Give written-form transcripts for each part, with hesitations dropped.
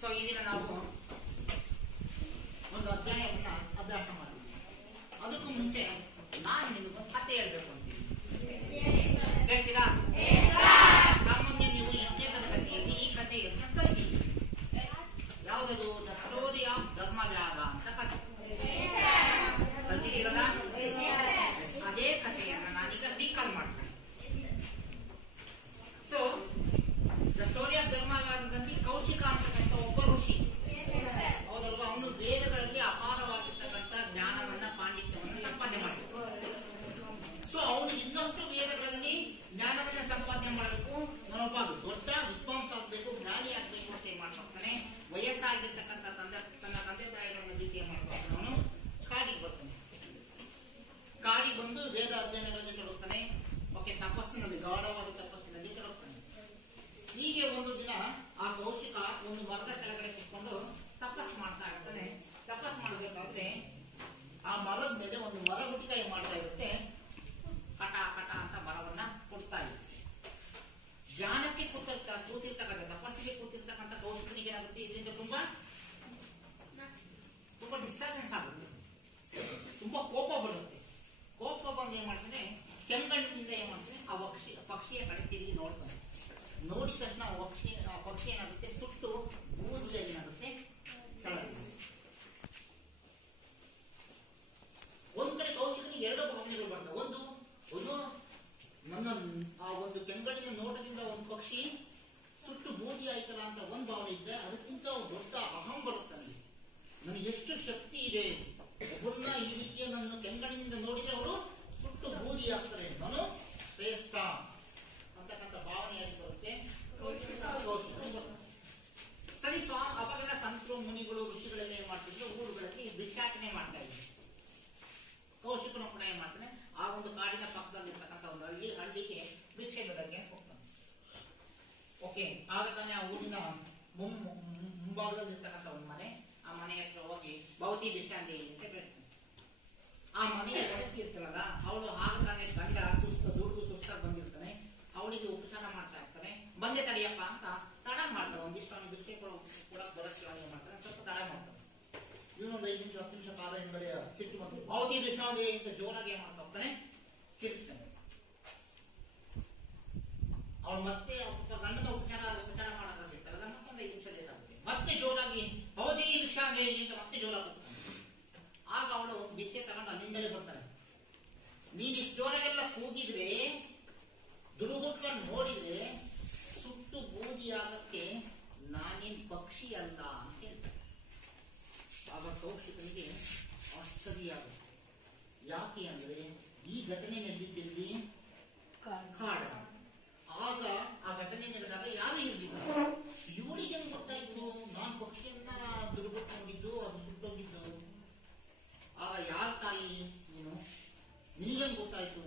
So ಈ ದಿನ ನಾವು ಒಂದು ಅಧ್ಯಾಯವನ್ನ ಅಭ್ಯಾಸ ಮಾಡಿದ್ವಿ. ಅದಕ್ಕೂ ಮುಂಚೆ ನಾನು ನಿಮಗೊಂದು ಕತೆ ಹೇಳ್ಬೇಕು ಅಂತೀನಿ. ಹೇಳ್ತೀರಾ? ಸಾಮಾನ್ಯ ನೀವು 8ನೇ ತರಗತಿಯಲ್ಲಿ ಈ ಕಥೆಯನ್ನು ಕಲಿತಿದ್ದೀರಿ. ಯಾವುದದು? ದ ಸ್ಟೋರಿ ಆಫ್ ಧರ್ಮವ್ಯಾಧ ಅಂತ ಕಥೆ ಕಲ್ತಿದ್ದೀರಲ್ಲ? ಅದೇ ಕಥೆಯನ್ನ ನಾನೀಗ ರೀಕಾಲ್ ಮಾಡ್ತೀನಿ. ಸೊ ದ ಸ್ಟೋರಿ ಆಫ್ ಧರ್ಮವ್ಯಾಧದಲ್ಲಿ ಕೌಶಿಕ ಅಂತಕ್ಕಂಥ ಒಬ್ಬ ಋಷಿ, ಹೌದಲ್ವಾ? ಅವನು ವೇದಗಳಲ್ಲಿ ಅಪಾರವಾಗಿರ್ತಕ್ಕಂಥ ಜ್ಞಾನವನ್ನ, ಪಾಂಡಿತ್ಯವನ್ನ ಸಂಪಾದನೆ ಮಾಡಬೇಕು. ಸೊ ಅವನು ಇನ್ನಷ್ಟು ವೇದಗಳಲ್ಲಿ ಜ್ಞಾನವನ್ನ ಸಂಪಾದನೆ ಮಾಡಬೇಕು, ನಾನೊಬ್ಬ ದೊಡ್ಡ ವಿದ್ವಾಂಸ ಆಗ್ಬೇಕು, ಜ್ಞಾನಿ ಆಗ್ಬೇಕು ಅಂತ ಏನ್ ಮಾಡ್ತಾನೆ, ವಯಸ್ಸಾಗಿರ್ತಕ್ಕಂಥ ತನ್ನ ತಂದೆ ತಾಯಿಗಳನ್ನ ಭೇಟಿ ಮಾಡ್ತಾನೆ. ಅವನು ಕಾಡಿಗೆ ಬರ್ತಾನೆ. ಕಾಡಿಗೆ ಬಂದು ವೇದ ಅಧ್ಯಯನಗಳಲ್ಲಿ ತೊಡಗ್ತಾನೆ. ಓಕೆ, ತಪಸ್ಸಿನಲ್ಲಿ, ಗಾಢವಾದ ತಪಸ್ಸಿನಲ್ಲಿ ತೊಡಗ್ತಾನೆ. ಹೀಗೆ ಒಂದು ದಿನ ಆ ಕೌಶಿಕ ಒಂದು ಮರದ ಕೆಳಗಡೆ ಕುತ್ಕೊಂಡು ತಪಸ್ ಮಾಡ್ತಾ ಇರ್ತಾನೆ. ತಪಸ್ ಮಾಡಬೇಕಾದ್ರೆ ಆ ಮರದ ಮೇಲೆ ಒಂದು ಮರ ಗುಟಿಕಾಯಿ ಮಾಡ್ತಾ ಇರುತ್ತೆ. ಕಟ ಕಟ ಅಂತ ಮರವನ್ನ ಕೊಡ್ತಾ ಇದೆ. ಜ್ಞಾನಕ್ಕೆ ಕೂತಿರ್ತಕ್ಕಂಥ, ತಪಸ್ಸಿಗೆ ಕೂತಿರ್ತಕ್ಕಂಥ ಕೌಶಿಕನಿಗೆ ಏನಾಗುತ್ತೆ, ಇದರಿಂದ ತುಂಬಾ ಡಿಸ್ಟರ್ಬೆನ್ಸ್ ಆಗುತ್ತೆ, ತುಂಬಾ ಕೋಪ ಬರುತ್ತೆ. ಕೋಪ ಬಂದು ಏನ್ ಮಾಡ್ತಾನೆ, ಕೆಂಗಣ್ಣಿನಿಂದ ಏನ್ ಮಾಡ್ತಾನೆ, ಆ ಪಕ್ಷಿಯ ಕಡೆ ತಿರುಗಿ ನೋಡ್ತಾನೆ. ನೋಡಿದ ತಕ್ಷಣ ಆ ಪಕ್ಷಿ ಏನಾಗುತ್ತೆ, ಸುಟ್ಟು ಬೂದಿಯಾಗಿ ಏನಾಗುತ್ತೆ, ಕೆಳಗೆ. ಒಂದ್ ಕಡೆ ಕೌಶಿಕನಿಗೆ ಎರಡು ಭಾವನೆಗಳು ಬರ್ತವೆ. ಒಂದು ನನ್ನ ಆ ಒಂದು ಕೆಂಗಣ್ಣಿನ ನೋಟದಿಂದ ಒಂದು ಪಕ್ಷಿ ಸುಟ್ಟು ಬೂದಿ ಆಯ್ತಲ್ಲ ಅಂತ ಒಂದು ಭಾವನೆ ಇದ್ರೆ, ಅದಕ್ಕಿಂತ ದೊಡ್ಡ ಅಹಂ ಬರುತ್ತಾನೆ. ನನಗೆ ಎಷ್ಟು ಶಕ್ತಿ ಇದೆ, ಒಬ್ಬರನ್ನ ಈ ರೀತಿಯ ನನ್ನ ಕೆಂಗಣ್ಣಿನಿಂದ ನೋಡಿದ್ರೆ ಅವರು ಸುಟ್ಟು ಬೂದಿ ಆಗ್ತಾರೆ, ನಾನು ಶ್ರೇಷ್ಠ ಅಂತಕ್ಕಂಥ ಭಾವನೆಯಾಗಿ ಬರುತ್ತೆ. ಸರಿ, ಅವಾಗೆಲ್ಲ ಸಂತರು, ಮುನಿಗಳು, ಋಷಿಗಳೆಲ್ಲ ಏನ್ ಮಾಡ್ತಿದ್ರು, ಊರುಗಳಲ್ಲಿ ಭಿಕ್ಷಾಟನೆ ಮಾಡ್ತಾ ಇದ್ರು. ಕೌಶಿಕನು ಕೂಡ ಏನ್ ಮಾಡ್ತಾನೆ, ಆ ಒಂದು ಕಾಡಿನ ಪಕ್ಕದಲ್ಲಿ ಇರ್ತಕ್ಕಂಥ ಒಂದು ಹಳ್ಳಿಗೆ ಭಿಕ್ಷೆ ಬಿಡಕ್ಕೆ ಹೋಗ್ತಾನೆ. ಓಕೆ, ಆಗ ತಾನೇ ಆ ಊರಿನ ಮುಂಭಾಗದಲ್ಲಿ ಇರ್ತಕ್ಕಂಥ ಒಂದು ಮನೆ, ಆ ಮನೆ ಹತ್ರ ಹೋಗಿ ಭವತಿ ಭಿಕ್ಷಾಂದಿ ಅಂತ ಹೇಳ್ತಾನೆ. ಆ ಮನೆಯ ಒಡತಿ ಇರ್ತಾಳಲ್ಲ, ಅವಳು ಆಗ ತಾನೇ ಗಂಡ ದುಡ್ಡು ಸುಸ್ತಾಗಿ ಬಂದಿರ್ತಾನೆ, ಅವಳಿಗೆ ಉಪಚಾರ ಮಾಡ್ತಾ ಇರ್ತಾನೆ. ಬಂದೆ ತಡಿಯಪ್ಪ ಅಂತ ತಡ ಮಾಡ್ತಾನೆ. ಒಂದಿಷ್ಟು ಅವನು ಭಿಕ್ಷೆ ಕೂಡ ಬರಕ್ಕೆ ಏನ್ ಮಾಡ್ತಾನೆ, ಸ್ವಲ್ಪ ತಡ ಮಾಡ್ತಾನೆ. ಇವನೊಂದು 5 ನಿಮಿಷ 10 ನಿಮಿಷ ಕಾದ ಹಿಂಗಡೆ ಸಿಟ್ಟು ಬಂದು ಭವತಿ ಭಿಕ್ಷಾಂದಿ ಅಂತ ಜೋರಾಗಿ ಏನ್ ಮಾಡ್ತಾ ಹೋಗ್ತಾನೆ, ಕಿರ್ತಾನೆ. ಅವಳು ಮತ್ತೆ ಗಂಡನ ಉಪಚಾರ ಮಾಡೋದ್ರಲ್ಲಿ ಇರ್ತಾರಲ್ಲ, ಮತ್ತೊಂದು 5 ನಿಮಿಷ ಲೇಟ್ ಆಗುತ್ತೆ. ಮತ್ತೆ ಜೋರಾಗಿ ಭವತಿ ಭಿಕ್ಷಾಂದಿ ಅಂತ ಮತ್ತೆ ಜೋರಾಗಿ ಹೋಗ್ತಾನೆ. ಆಗ ಅವಳು ಭಿಕ್ಷೆ ತಗೊಂಡು ಅಲ್ಲಿಂದಲೇ ಬರ್ತಾಳೆ. ನೀನಿಷ್ಟು ಜೋರಾಗೆಲ್ಲ ಕೂಗಿದ್ರೆ, ದುರುಗುಟ್ಕೊಂಡು ನೋಡಿದ್ರೆ, ಸುಟ್ಟು ಬೂದಿ ಆಗಕ್ಕೆ ನಾನೇನ್ ಪಕ್ಷಿ ಅಲ್ಲ ಅಂತ ಹೇಳ್ತಾರೆ. ಆಗ ಕೌಶಿಕನಿಗೆ ಆಶ್ಚರ್ಯ ಆಗುತ್ತೆ. ಯಾಕೆ ಅಂದ್ರೆ ಈ ಘಟನೆ ನಡೆದಿದ್ದಲ್ಲಿ ಕಾಡ. ಆಗ ಆ ಘಟನೆ ನಡೆದಾಗ ಯಾರು ಇರಲಿಲ್ಲ. ಇವಳಿಗೆ ಗೊತ್ತಾಯ್ತು ನಾನು ಪಕ್ಷಿಯನ್ನ ದುರ್ಗೊಟ್ಟಿದ್ದು, ಅದು ಸುಟ್ಟೋಗಿದ್ದು. ಆಗ ಯಾರ ತಾಯಿ ನೀನು, ನಿನಗೇನು ಗೊತ್ತಾಯ್ತು,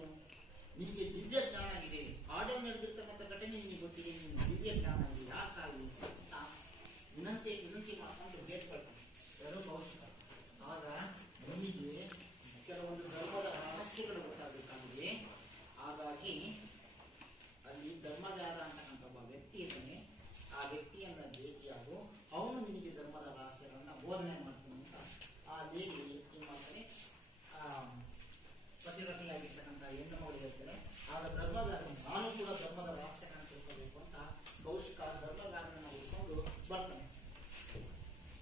ನಿನಗೆ ದಿವ್ಯ ಜ್ಞಾನ ಇದೆ, ಕಾಡಲ್ಲಿ ನಡೆದಿರ್ತಕ್ಕಂಥ ಘಟನೆ ನಿನಗೆ ಗೊತ್ತಿದೆ, ನಿನಗೆ ದಿವ್ಯ ಜ್ಞಾನ ಇದೆ, ಯಾರ ತಾಯಿ ಅಂತ ವಿನಂತಿ ಮಾಡ್ಕೊಂಡು ಬೇಡ್ಕೊಳ್ತಾನೆ ಯಾರೋ ಕೌಶಿಕ. ಆಗ ಅವನಿಗೆ ಕೆಲವೊಂದು ಧರ್ಮದ ರಹಸ್ಯಗಳು ಗೊತ್ತಾಗಬೇಕಾಗಿದೆ. ಹಾಗಾಗಿ ಅಲ್ಲಿ ಧರ್ಮವ್ಯಾಧ ಅಂತಕ್ಕಂಥ ಒಬ್ಬ ವ್ಯಕ್ತಿ ಇದ್ದಾನೆ. ಆ ವ್ಯಕ್ತಿಯನ್ನ ಭೇಟಿಯಾಗು, ಅವನು ನಿನಗೆ ಧರ್ಮದ ರಹಸ್ಯಗಳನ್ನ ಬೋಧನೆ ಮಾಡ್ತಾನೆ ಅಂತ ಆ ಲೇಡಿ ಏನ್ ಮಾಡ್ತಾನೆ, ಪತಿರತಿಯಾಗಿರ್ತಕ್ಕಂಥ ಹೆಣ್ಣು ಮಗಳು ಹೇಳ್ತಾನೆ. ಆಗ ಧರ್ಮವ್ಯಾಧ, ನಾನು ಕೂಡ ಧರ್ಮದ ರಹಸ್ಯಗಳನ್ನ ತಿಳ್ಕೋಬೇಕು ಅಂತ ಕೌಶಿಕ ಧರ್ಮವ್ಯಾಧನ ಹುಡ್ಕೊಂಡು ಬರ್ತಾನೆ.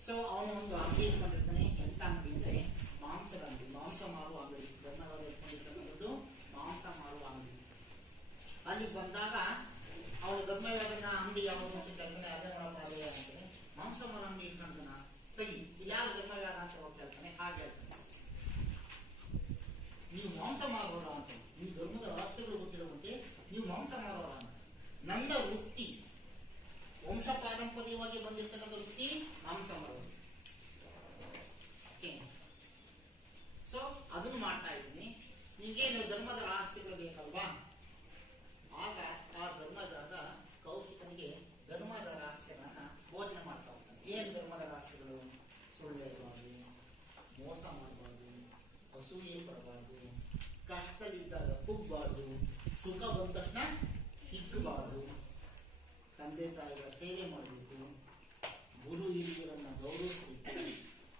ಸೊ ಅವನು ಒಂದು ಅಂಗಡಿ ಇಟ್ಕೊಂಡಿರ್ತಾನೆ. ಎಂತ ಅಂಗಡಿ ಅಂದ್ರೆ ಮಾಂಸದ ಅಂಗಡಿ, ಮಾಂಸ ಮಾರುವ ಅಂಗಡಿ. ಧರ್ಮವ್ಯಾಧ ಇಟ್ಕೊಂಡಿರ್ತಕ್ಕಂಥದ್ದು ಮಾಂಸ ಮಾರುವ ಅಂಗಡಿ. ಅಲ್ಲಿ ಬಂದಾಗ ಅವನು ಧರ್ಮವ್ಯಾಧನ ಅಂಗಡಿ ಯಾವ ಕೇಳ್ತಾನೆ, ಅದೇ ನೋಡಪ್ಪ ಅದೇ ಅಂತಾನೆ. ಮಾಂಸ ಮಾರುವ ಅಂಗಡಿ ಇಟ್ಕೊಂತಾನ, ಕೈ ಇಲ್ಲಿ ಯಾರು ಧರ್ಮವ್ಯಾಧ ಅಂತ ಹೋಗಿ ಕೇಳ್ತಾನೆ. ಹಾಗೆ ಹೇಳ್ತಾನೆ, ನೀವು ಮಾಂಸ ಮಾರೋರ ಅಂತ, ನೀವು ಧರ್ಮದ ರಹಸ್ಯಗಳು ಗೊತ್ತಿರುವಂತೆ ನೀವು ಮಾಂಸ ಮಾರೋರ ಅಂತ. ನನ್ನ ವೃತ್ತಿ, ವಂಶ ಪಾರಂಪರ್ಯವಾಗಿ ಬಂದಿರ್ತಕ್ಕಂಥ ವೃತ್ತಿ ಮಾಂಸ ಮಾರೋದು. ಸೊ ಅದನ್ನು ಮಾಡ್ತಾ ಇದ್ದೀನಿ. ನಿಮ್ಗೇನು ಧರ್ಮದ ರಹಸ್ಯಗಳು ಬೇಕಲ್ವಾ? ಆಗ ಆ ಧರ್ಮವ್ಯಾಧ ಕೌಶಿಕನಿಗೆ ಧರ್ಮದ ರಹಸ್ಯಗಳನ್ನ ಬೋಧನೆ ಮಾಡ್ತಾ ಹೋಗ್ತಾನೆ. ಏನ್ ಧರ್ಮದ ರಹಸ್ಯಗಳು? ಸುಳ್ಳು ಹೇಳಬಾರ್ದು, ಮೋಸ ಮಾಡಬಾರ್ದು, ಅಸೂಯೆ ಪಡಬಾರ್ದು, ಕಷ್ಟದಲ್ಲಿದ್ದಾಗ ಕುಗ್ಬಾರ್ದು, ಸುಖ ಬಂದ ತಕ್ಷಣ ಹಿಗ್ಗಬಾರ್ದು, ತಂದೆ ತಾಯಿಗಳ ಸೇವೆ ಮಾಡಬೇಕು, ಗುರು ಹಿರಿಯರನ್ನ ಗೌರವಿಸಬೇಕು.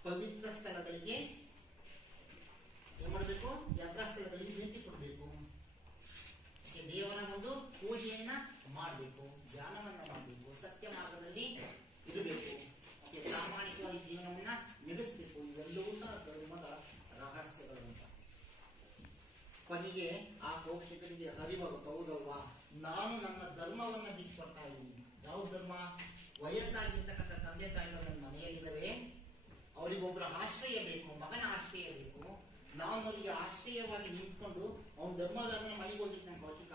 ಪವಿತ್ರ ಸ್ಥಳಗಳಿಗೆ ಏನ್ ಮಾಡಬೇಕು? ಯಾತ್ರಾ ಸ್ಥಳಗಳಿಗೆ ಭೇಟಿ ಕೊಡಬೇಕು. ದೇವರ ಒಂದು ಪೂಜೆಯನ್ನ ಮಾಡಬೇಕು, ಧ್ಯಾನವನ್ನ ಮಾಡಬೇಕು, ಸತ್ಯ ಮಾರ್ಗದಲ್ಲಿ ಇರಬೇಕು, ಪ್ರಾಮಾಣಿಕವಾಗಿ ಜೀವನವನ್ನ ನಡೆಸಬೇಕು. ಇವೆಲ್ಲವೂ ಸಹ ಧರ್ಮದ ರಹಸ್ಯಗಳು ಅಂತ. ಕೊನೆಗೆ ಆ ಕೌಶಿಕರಿಗೆ ಅರಿವಾಗುತ್ತೆ, ಹೌದಲ್ವಾ, ನಾನು ನನ್ನ ಧರ್ಮವನ್ನ ಬಿಟ್ಕೊಡ್ತಾ ಇದ್ದೀನಿ. ಯಾವ ಧರ್ಮ? ವಯಸ್ಸಾಗಿರ್ತಕ್ಕಂಥ ತಂದೆ ತಾಯಿಗಳು ನನ್ನ ಮನೆಯಲ್ಲಿದ್ದಾರೆ, ಅವರಿಗೊಬ್ಬರ ಆಶ್ರಯ ಬೇಕು, ಮಗನ ಆಶ್ರಯ ಬೇಕು. ನಾನು ಅವರಿಗೆ ಆಶ್ರಯವಾಗಿ ನಿಂತ್ಕೊಂಡು ಅವನ ಧರ್ಮವಾದನ ಮನೆಗೆ ಹೋಗಿದ್ದಾನೆ ಕೌಶಿಕ.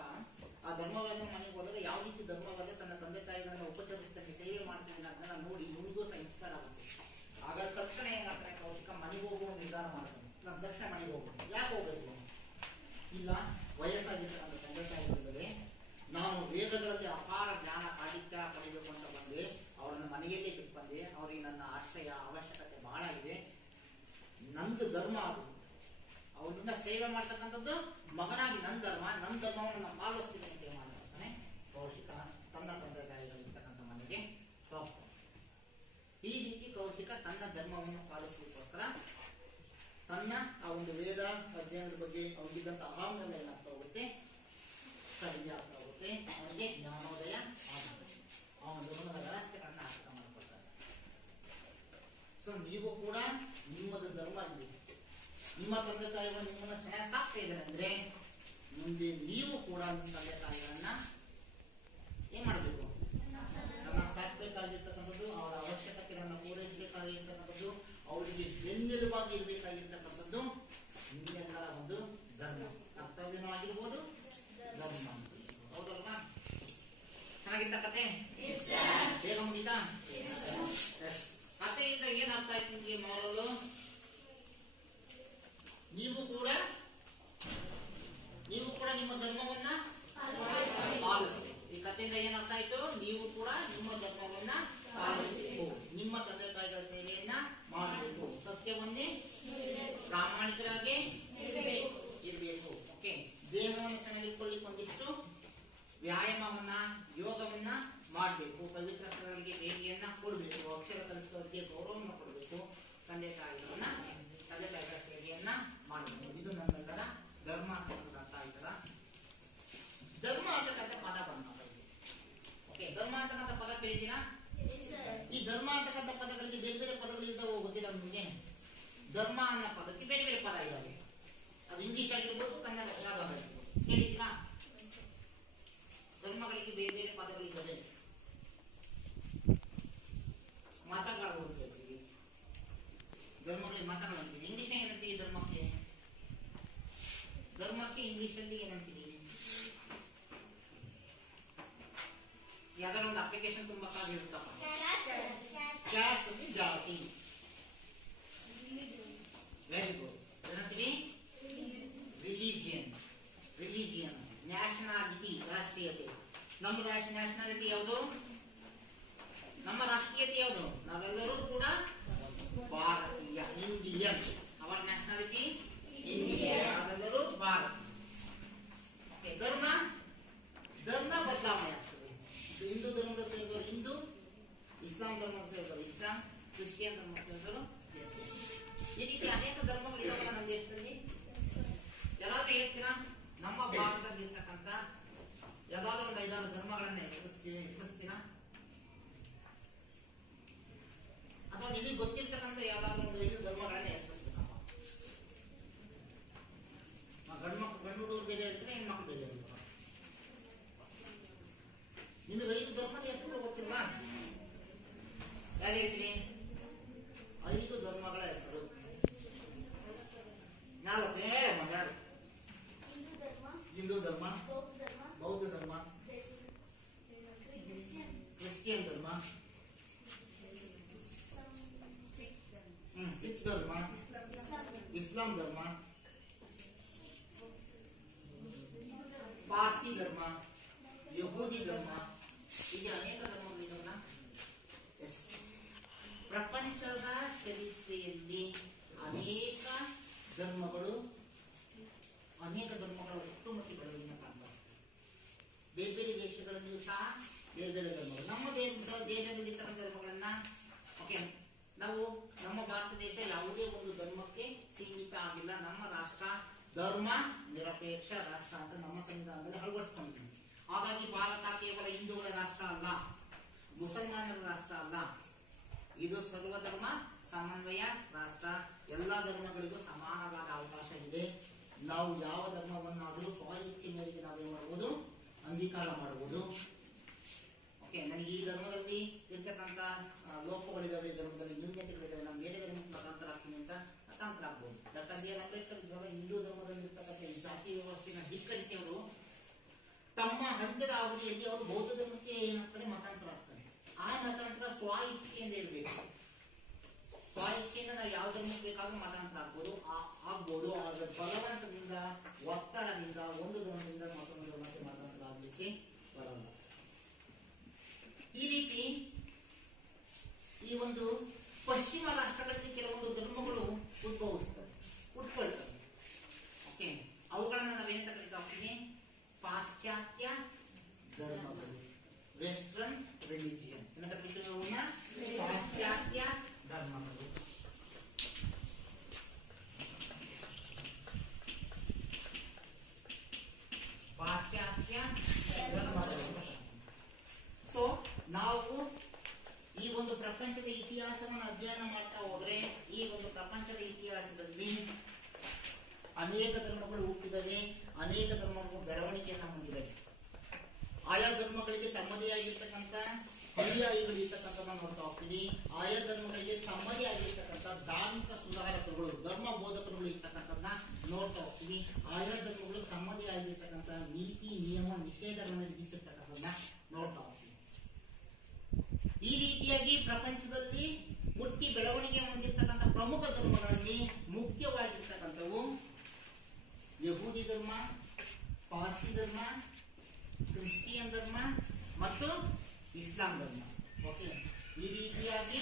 ಆ ಧರ್ಮವಾದನ ಮನೆಗೆ ಹೋದಾಗ ಯಾವ ರೀತಿ ಧರ್ಮವಾದ ತನ್ನ ತಂದೆ ತಾಯಿಗಳನ್ನ ಉಪಚರಿಸ್ತಾನೆ, ಸೇವೆ ಮಾಡ್ತಾನೆ ಅದನ್ನ ನೋಡಿ ಇವನಿಗೂ ಸಹ ಇನ್ಸ್ಪೈರ್ ಆಗುತ್ತೆ. ಆಗ ತಕ್ಷಣ ಏನ್ ಮಾಡ್ತಾನೆ ಕೌಶಿಕ, ಮನೆಗೆ ಹೋಗುವ ನಿರ್ಧಾರ ಮಾಡ್ತಾನೆ. ನಾನು ತಕ್ಷಣ ಮನೆಗೆ ಹೋಗ್ಬೇಕು. ಯಾಕೆ ಹೋಗ್ಬೇಕು? ಇಲ್ಲ, ವಯಸ್ಸಾಗಿರ್ತಕ್ಕಂಥ ತಂದೆ ತಾಯಿಗಳಿದ್ದಾರೆ, ನಾನು ವೇದಗಳಲ್ಲಿ ಅಪಾರ ಜ್ಞಾನ ಪಾಂಡಿತ್ಯ ಪಡೆಯಬೇಕು ಅಂತ ಬಂದೆ, ಅವರನ್ನ ಮನೆಯಲ್ಲೇ ಬಿಟ್ಟು ಬಂದೆ, ಅವರಿಗೆ ನನ್ನ ಆಶ್ರಯ ಅವಶ್ಯಕತೆ ಬಹಳ ಇದೆ. ನಂದು ಧರ್ಮ ಅದು, ಅವರನ್ನ ಸೇವೆ ಮಾಡ್ತಕ್ಕಂಥದ್ದು ಮಗನಾಗಿ ನನ್ನ ಧರ್ಮವನ್ನು ನಾನು ಪಾಲಿಸ್ತೀನಿ ಅಂತ ಮಾಡ್ತಾನೆ ಕೌಶಿಕ ತನ್ನ ತಂದೆ ತಾಯಿಗಳಿರ್ತಕ್ಕಂಥ ಮನೆಗೆ ಹೋಗ್ತಾನೆ. ಈ ರೀತಿ ಕೌಶಿಕ ತನ್ನ ಧರ್ಮವನ್ನು ಪಾಲಿಸಲಿಕ್ಕೋಸ್ಕರ ತನ್ನ ಆ ಒಂದು ವೇದ ಅಧ್ಯಯನದ ಬಗ್ಗೆ ಅವನಿಗಿದ್ದಂತ ಅಹಂಕಾರ ಏನಾಗ್ತಾ ಹೋಗುತ್ತೆ, ಕಡಿಮೆ ಆಗ್ತಾ ಹೋಗುತ್ತೆ. ಅವನಿಗೆ ಜ್ಞಾನೋದಯ ಆಗುತ್ತೆ, ಅವನ ಧರ್ಮದ ರಹಸ್ಯಗಳನ್ನ ಅರ್ಥ ಮಾಡಿಕೊಳ್ತಾರೆ. ಸೊ ನೀವು ಕೂಡ ನಿಮ್ಮದು ಧರ್ಮ ಇದೆ, ನಿಮ್ಮ ತಂದೆ ತಾಯಿಗಳು ನಿಮ್ಮನ್ನ ಚೆನ್ನಾಗಿ ಸಾಕ್ತಾ ಇದ್ದಾರೆ ಅಂದ್ರೆ ಮುಂದೆ ನೀವು ಕೂಡ ನಿಮ್ಮ ತಂದೆ ತಾಯಿಗಳನ್ನ ಏನ್ ಮಾಡಬೇಕು? ಚೆನ್ನಾಗಿ ಸಾಕ್ಬೇಕಾಗಿರ್ತಕ್ಕಂಥದ್ದು, ಅವರ ಅವಶ್ಯಕತೆಗಳನ್ನ ಪೂರೈಸಬೇಕಾಗಿರ್ತಕ್ಕಂಥದ್ದು, ಅವರಿಗೆ ಬೆನ್ನೆಲುಬಾಗಿ ಇರಬೇಕಾಗಿರ್ತಕ್ಕಂಥದ್ದು ನಿಮ್ಮೆಲ್ಲರ ಒಂದು ಧರ್ಮ. ಕರ್ತವ್ಯನೂ ಆಗಿರ್ಬೋದು, ಧರ್ಮ. ಹೌದಲ್ವಾ? ಚೆನ್ನಾಗಿತ್ತ ಕತೆ? ಬೇಗ ಮುಗಿತಾ? ಕಥೆಯಿಂದ ಏನ್ ಅರ್ಥ ಆಯ್ತು ನಿಮ್ಗೆ? ಮಾಡೋದು ನೀವು ಕೂಡ ನಿಮ್ಮ ಧರ್ಮವನ್ನ ಪಾಲಿಸಬೇಕು. ಈ ಕಥೆಯಿಂದ ಏನ್ ಅರ್ಥ ಆಯ್ತು? ನೀವು ಕೂಡ ನಿಮ್ಮ ಧರ್ಮವನ್ನ ಪಾಲಿಸಬೇಕು, ನಿಮ್ಮ ತಂದೆ ತಾಯಿಗಳ ಸೇವೆಯನ್ನ ಮಾಡಬೇಕು, ಸತ್ಯವನ್ನೇ ಪ್ರಾಮಾಣಿಕರಾಗಿ ಇರಬೇಕು. ಓಕೆ, ದೇಹವನ್ನು ಚೆನ್ನಾಗಿಟ್ಕೊಳ್ಳಿಕ್ಕೆ ಒಂದಿಷ್ಟು ವ್ಯಾಯಾಮವನ್ನ ಯೋಗವನ್ನ ಮಾಡಬೇಕು, ಪವಿತ್ರ ಸ್ಥಳಗಳಿಗೆ ಭೇಟಿಯನ್ನ ಕೊಡಬೇಕು, ಅಕ್ಷರ ಕಲಿಸಿದವರಿಗೆ ಗೌರವವನ್ನು ಕೊಡಬೇಕು, ತಂದೆ ತಾಯಿಗಳ ಸೇವೆಯನ್ನ ಮಾಡಬೇಕು. ಇದು ನಮ್ಮೆಲ್ಲರ ಧರ್ಮ ಅಂತಕ್ಕಂಥ ಅರ್ಥ ಆಯ್ತದ? ಧರ್ಮ ಅಂತಕ್ಕಂಥ ಪದ ಬಂದ. ಓಕೆ, ಧರ್ಮ ಅಂತಕ್ಕಂಥ ಪದ ಕೇಳಿದ್ದೀರಾ? ಈ ಧರ್ಮ ಅಂತಕ್ಕಂಥ ಪದಗಳಿಗೆ ಬೇರೆ ಬೇರೆ ಪದಗಳು ಇದ್ದಾವೆ, ಗೊತ್ತಿಲ್ಲ ನಿಮಗೆ? ಧರ್ಮ ಅನ್ನೋ ಪದಕ್ಕೆ ಬೇರೆ ಬೇರೆ ಪದ ಇದ್ದಾವೆ. ಅದು ಇಂಗ್ಲಿಷ್ ಆಗಿರ್ಬೋದು, ಕನ್ನಡ ಯಾವ್ದಾಗಿರ್ಬೋದು. ಕೇಳಿದ್ದೀರಾ? ಧರ್ಮಗಳಿಗೆ ಬೇರೆ ಬೇರೆ ಪದಗಳಿದ್ದಾವೆ. ಮತಗಳು ಅಂತೀವಿ, ಧರ್ಮಗಳಿಗೆ ಮತಗಳು ಅಂತೀವಿ. ಇಂಗ್ಲಿಷ್ ಏನಂತೀವಿ ಧರ್ಮಕ್ಕೆ? ಇಂಗ್ಲಿಷ್ ಅಲ್ಲಿ ಏನಂತೀವಿ? ಯಾವ್ದಾರ ಒಂದು ಅಪ್ಲಿಕೇಶನ್ ತುಂಬಕ್ಕಾಗಿರುತ್ತಪ್ಪ. ಕ್ಲಾಸ್ ಅಲ್ಲಿ ಜಾತಿ. Very good. ಏನಂತೀವಿ? ರಿಲಿಜಿಯನ್. ನ್ಯಾಷನಾಲಿಟಿ, ರಾಷ್ಟ್ರೀಯತೆ. ನಮ್ಮ ನ್ಯಾಷನಾಲಿಟಿ ಯಾವುದು? ನಮ್ಮ ರಾಷ್ಟ್ರೀಯತೆ ಯಾವುದು? ನಾವೆಲ್ಲರೂ ಕೂಡ ಭಾರತೀಯ, ಇಂಡಿಯನ್. ಅವರ ನ್ಯಾಷನಾಲಿಟಿ ಇಂಡಿಯನ್, ನಾವೆಲ್ಲರೂ ಭಾರತ. ಧರ್ಮ ಬದಲಾವಣೆ ಆಗ್ತದೆ. ಹಿಂದೂ ಧರ್ಮದ ಸೇರಿದವರು ಹಿಂದೂ, ಇಸ್ಲಾಂ ಧರ್ಮದ ಸೇರಿದವರು ಇಸ್ಲಾಂ, ಕ್ರಿಶ್ಚಿಯನ್ ಧರ್ಮದ ಸೇರಿದವರು ಈ ರೀತಿ ಅನೇಕ ಧರ್ಮಗಳು ಇರೋಲ್ಲ ನಮ್ಮ ದೇಶದಲ್ಲಿ. ಯಾರಾದ್ರೂ ಹೇಳ್ತೀರಾ ನಮ್ಮ ಭಾರತದಲ್ಲಿ ಇರ್ತಕ್ಕಂಥ ಯಾವ್ದಾದ್ರು ಒಂದು 5-6 ಧರ್ಮಗಳನ್ನ ಹೆಸರಿಸ್ತೀರಾ? ಅಥವಾ ನಿಮಗೆ ಗೊತ್ತಿರ್ತಕ್ಕಂಥ ಯಾವ್ದಾದ್ರು ಒಂದು 5 ಧರ್ಮಗಳನ್ನ ಹೆಸರಿಸ್ಬೇಕಪ್ಪ. ಗಂಡು ಹುಡುಗರು ಬೇರೆ ಹೇಳ್ತಾರೆ, ಹೆಣ್ಮಕ್ಳು ಬೇರೆ ಹೇಳ್ತಾರೆ. ನಿಮಗೆ 5 ಧರ್ಮದ ಹೆಸರು ಗೊತ್ತಿಲ್ವಾ? ಯಾರು ಹೇಳ್ತೀನಿ? 5 ಧರ್ಮಗಳ ಹೆಸರು 4 ಯಾರು? ಹಿಂದೂ ಧರ್ಮ, ಬೌದ್ಧ ಧರ್ಮ, ಕ್ರಿಶ್ಚಿಯನ್ ಧರ್ಮ, ಸಿಖ್ ಧರ್ಮ, ಇಸ್ಲಾಂ ಧರ್ಮ, ಪಾರ್ಸಿ ಧರ್ಮ, ಯಹೂದಿ ಧರ್ಮ. ಹೀಗೆ ಅನೇಕ ಧರ್ಮಗಳಿದಾವಲ್ಲ. ಎಸ್, ಪ್ರಪಂಚದ ಚರಿತ್ರೆಯಲ್ಲಿ ಅನೇಕ ಧರ್ಮಗಳ ಒಟ್ಟುಮುಟ್ಟಿ ಬೆಳವಣಿಗೆ ಕಾಣಬಹುದು. ಬೇರೆ ಬೇರೆ ದೇಶಗಳಲ್ಲಿಯೂ ಸಹ ಬೇರೆ ಬೇರೆ ಧರ್ಮಗಳು. ನಮ್ಮ ದೇಶದಲ್ಲಿರ್ತಕ್ಕಂಥ ಧರ್ಮಗಳನ್ನ ಭಾರತ ದೇಶ ಯಾವುದೇ ಒಂದು ಧರ್ಮಕ್ಕೆ ಸೀಮಿತ ಆಗಿಲ್ಲ. ನಮ್ಮ ರಾಷ್ಟ್ರ ಧರ್ಮ ನಿರಪೇಕ್ಷ ರಾಷ್ಟ್ರ ಅಂತ ನಮ್ಮ ಸಂವಿಧಾನದಲ್ಲಿ ಅಳವಡಿಸ್ಕೊಂಡಿದ್ದೀವಿ. ಹಾಗಾಗಿ ಭಾರತ ಕೇವಲ ಹಿಂದೂಗಳ ರಾಷ್ಟ್ರ ಅಲ್ಲ, ಮುಸಲ್ಮಾನರ ರಾಷ್ಟ್ರ ಅಲ್ಲ, ಇದು ಸರ್ವಧರ್ಮ ಸಮನ್ವಯ ರಾಷ್ಟ್ರ. ಎಲ್ಲಾ ಧರ್ಮಗಳಿಗೂ ಸಮಾನವಾದ ಅವಕಾಶ ಇದೆ. ನಾವು ಯಾವ ಧರ್ಮವನ್ನಾದರೂ ಸ್ವಇಚ್ಛೆ ಮೇರೆಗೆ ನಾವೇನು ಮಾಡಬಹುದು, ಅಂಗೀಕಾರ ಮಾಡಬಹುದು. ಓಕೆ, ನನಗೆ ಈ ಧರ್ಮದಲ್ಲಿ ಇರ್ತಕ್ಕಂಥ ಲೋಪಗಳಿದಾವೆ, ಧರ್ಮದಲ್ಲಿ ನ್ಯೂನ್ಯತೆಗಳಿದಾವೆ, ನಾನು ಬೇರೆ ಧರ್ಮಕ್ಕೆ ಮತಾಂತರ ಆಗ್ತೀನಿ ಅಂತ ಮತಾಂತರ ಆಗ್ಬಹುದು. ಡಾಕ್ಟರ್ ಬಿ ಆರ್ ಅಂಬೇಡ್ಕರ್ ಇದ್ದಾಗ ಹಿಂದೂ ಧರ್ಮದಲ್ಲಿ ಇರ್ತಕ್ಕಂಥ ಈ ಜಾತಿ ವ್ಯವಸ್ಥೆನ ಧಿಕ್ಕರಿಸಿಯವರು ತಮ್ಮ ಹಂತದ ಅವಧಿಯಲ್ಲಿ ಅವರು ಬೌದ್ಧ ಧರ್ಮಕ್ಕೆ ಏನಾಗ್ತಾರೆ, ಮತಾಂತರ ಆಗ್ತಾರೆ. ಆ ಮತಾಂತರ ಸ್ವ ಇಚ್ಛೆಯಿಂದ ಇರಬೇಕು. ಸ್ವ ಇಚ್ಛೆಯಿಂದ ನಾವು ಯಾವ ಧರ್ಮಕ್ಕೆ ಬೇಕಾದ್ರೂ ಮತಾಂತರ ಆಗ್ಬೋದು. ಆದ್ರೆ ಬಲವಂತದಿಂದ, ಒತ್ತಡದಿಂದ, ಒಂದು ಧರ್ಮದಿಂದ ಮತ್ತೊಂದು ಧರ್ಮಕ್ಕೆ ಮತಾಂತರ ಆಗ್ಲಿಕ್ಕೆ ಬರಲ್ಲ. ಈ ರೀತಿ ಈ ಒಂದು ಪಶ್ಚಿಮ ರಾಷ್ಟ್ರಗಳಲ್ಲಿ ಕೆಲವೊಂದು ಧರ್ಮಗಳು ಹುಟ್ಕೊಳ್ತವೆ. ಓಕೆ, ಅವುಗಳನ್ನ ನಾವೇನಂತ ಕರೀತಾ ಹೋಗ್ತೀವಿ, ಪಾಶ್ಚಾತ್ಯ ಧರ್ಮಗಳು, ವೆಸ್ಟರ್ನ್ ರಿಲಿಜಿಯನ್ ಏನಂತ ಕರೀತೀವಿ ಅವನ್ನ, ಪಾಶ್ಚಾತ್ಯ ಧರ್ಮಗಳು. ಪಾಶ್ಚಾತ್ಯ ಧರ್ಮಗಳು. ಸೊ ನಾವು ಈ ಒಂದು ಪ್ರಪಂಚದ ಇತಿಹಾಸವನ್ನು ಅಧ್ಯಯನ ಮಾಡ್ತಾ ಹೋದ್ರೆ ಈ ಒಂದು ಪ್ರಪಂಚದ ಇತಿಹಾಸದಲ್ಲಿ ಅನೇಕ ಧರ್ಮಗಳು ಹುಟ್ಟಿದವೆ, ಅನೇಕ ಧರ್ಮಗಳು ಬೆಳವಣಿಗೆಯನ್ನು ಹೊಂದಿದವೆ. ಆಯಾ ಧರ್ಮಗಳಿಗೆ ತಮ್ಮದೇ ಆಗಿರ್ತಕ್ಕಂಥ ಪರ್ಯಾಯಗಳು ಇರ್ತಕ್ಕಂಥದ್ದನ್ನು ನೋಡ್ತಾ ಹೋಗ್ತೀವಿ. ಆಯಾ ಧರ್ಮಗಳಿಗೆ ತಮ್ಮದೇ ಆಗಿರ್ತಕ್ಕಂಥ ಧಾರ್ಮಿಕ ಸುಧಾರಕರುಗಳು, ಧರ್ಮ ಬೋಧಕರುಗಳು ಇರ್ತಕ್ಕಂಥದ್ದನ್ನ ನೋಡ್ತಾ ಹೋಗ್ತೀವಿ. ಆಯಾ ಧರ್ಮಗಳು ತಮ್ಮದೇ ಆಗಿರ್ತಕ್ಕಂಥ ನೀತಿ, ನಿಯಮ, ನಿಷೇಧಗಳನ್ನು ವಿಧಿಸಿರ್ತಕ್ಕಂಥದ್ದನ್ನ ನೋಡ್ತಾ ಹೋಗ್ತೀವಿ. ಈ ರೀತಿಯಾಗಿ ಪ್ರಪಂಚದಲ್ಲಿ ಹುಟ್ಟಿ ಬೆಳವಣಿಗೆ ಹೊಂದಿರತಕ್ಕಂಥ ಪ್ರಮುಖ ಧರ್ಮಗಳಲ್ಲಿ ಮುಖ್ಯವಾಗಿರ್ತಕ್ಕಂಥವು ಯಹೂದಿ ಧರ್ಮ, ಪಾರ್ಸಿ ಧರ್ಮ, ಕ್ರಿಶ್ಚಿಯನ್ ಧರ್ಮ ಮತ್ತು ಇಸ್ಲಾಂ ಧರ್ಮ. ಓಕೆ, ಈ ರೀತಿಯಾಗಿ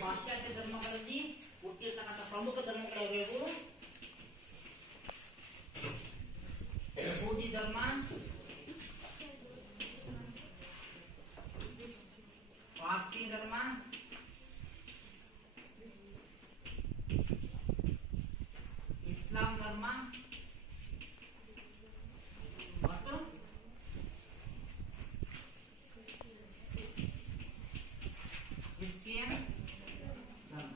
ಪಾಶ್ಚಾತ್ಯ ಧರ್ಮಗಳಲ್ಲಿ ಹುಟ್ಟಿರ್ತಕ್ಕಂಥ ಪ್ರಮುಖ ಧರ್ಮಗಳು ಯಹೂದಿ ಧರ್ಮ, ಪಾರ್ಸಿ ಧರ್ಮ, ಇಸ್ಲಾಂ ಧರ್ಮ ಮತ್ತು ಕ್ರಿಶ್ಚಿಯನ್ ಧರ್ಮ.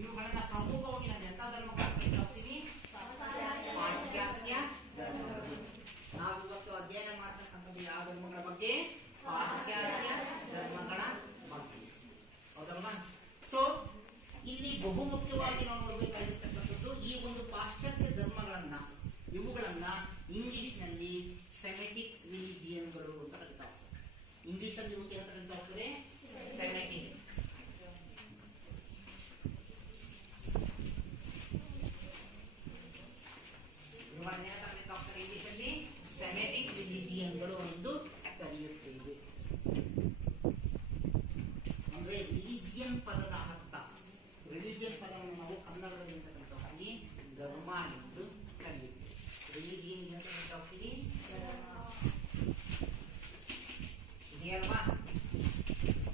ಇವುಗಳನ್ನ ಪ್ರಮುಖವಾಗಿ ನಾವು ಎಂತ ಧರ್ಮಗಳನ್ನು ಹೋಗ್ತೀವಿ, ಪಾಶ್ಚಾತ್ಯ ಧರ್ಮಗಳು. ನಾವು ಇವತ್ತು ಅಧ್ಯಯನ ಮಾಡ್ತಕ್ಕಂಥದ್ದು ಯಾವ ಧರ್ಮಗಳ ಬಗ್ಗೆ, ಪಾಶ್ಚಾತ್ಯ ಧರ್ಮಗಳ ಬಗ್ಗೆ. ಹೌದಲ್ವಾ? ಸೊ ಇಲ್ಲಿ ಬಹುಮುಖ್ಯವಾಗಿ ನಾವು ನೋಡಬೇಕಾಗಿರ್ತಕ್ಕಂಥದ್ದು ಈ ಒಂದು ಪಾಶ್ಚಾತ್ಯ ಧರ್ಮಗಳನ್ನ, ಇವುಗಳನ್ನ ಇಂಗ್ಲಿಷ್ ನಲ್ಲಿ ಸೆಮೆಟಿಕ್ ರಿಲಿಜಿಯನ್ಗಳು ಅಂತ ಕರೀತಾ ಹೋಗ್ತಾರೆ. ಇಂಗ್ಲಿಷ್ ಅಲ್ಲಿ ಇವಕ್ಕೆ ಅಂತ ಕರೀತಾ ಹೋಗ್ತಾರೆ, ಸೆಮೆಟಿಕ್. ಇವುಗಳನ್ನ ಏನಂತ ಕರೀತಾ ಹೋಗ್ತಾರೆ ಇಂಗ್ಲಿಷ್ ಅಲ್ಲಿ, ಸೆಮೆಟಿಕ್ ರಿಲಿಜಿಯನ್ಗಳು ಎಂದು ಕರೆಯುತ್ತೇವೆ. ಅಂದ್ರೆ ರಿಲಿಜಿಯನ್ ಪದದ ಅರ್ಥ, ರಿಲಿಜಿಯನ್ ಪದವನ್ನು ನಾವು ಕನ್ನಡದಲ್ಲಿ ಅಂತ ಕರೀತಾ ಹೋಗ್ತೀವಿ, ಧರ್ಮ ಎಂದು ಕರೆಯುತ್ತೇವೆ. ರಿಲಿಜಿಯನ್ ಅಂತ ಕರೀತಾ ಹೋಗ್ತೀವಿ, ಇದೆಯಲ್ವಾ?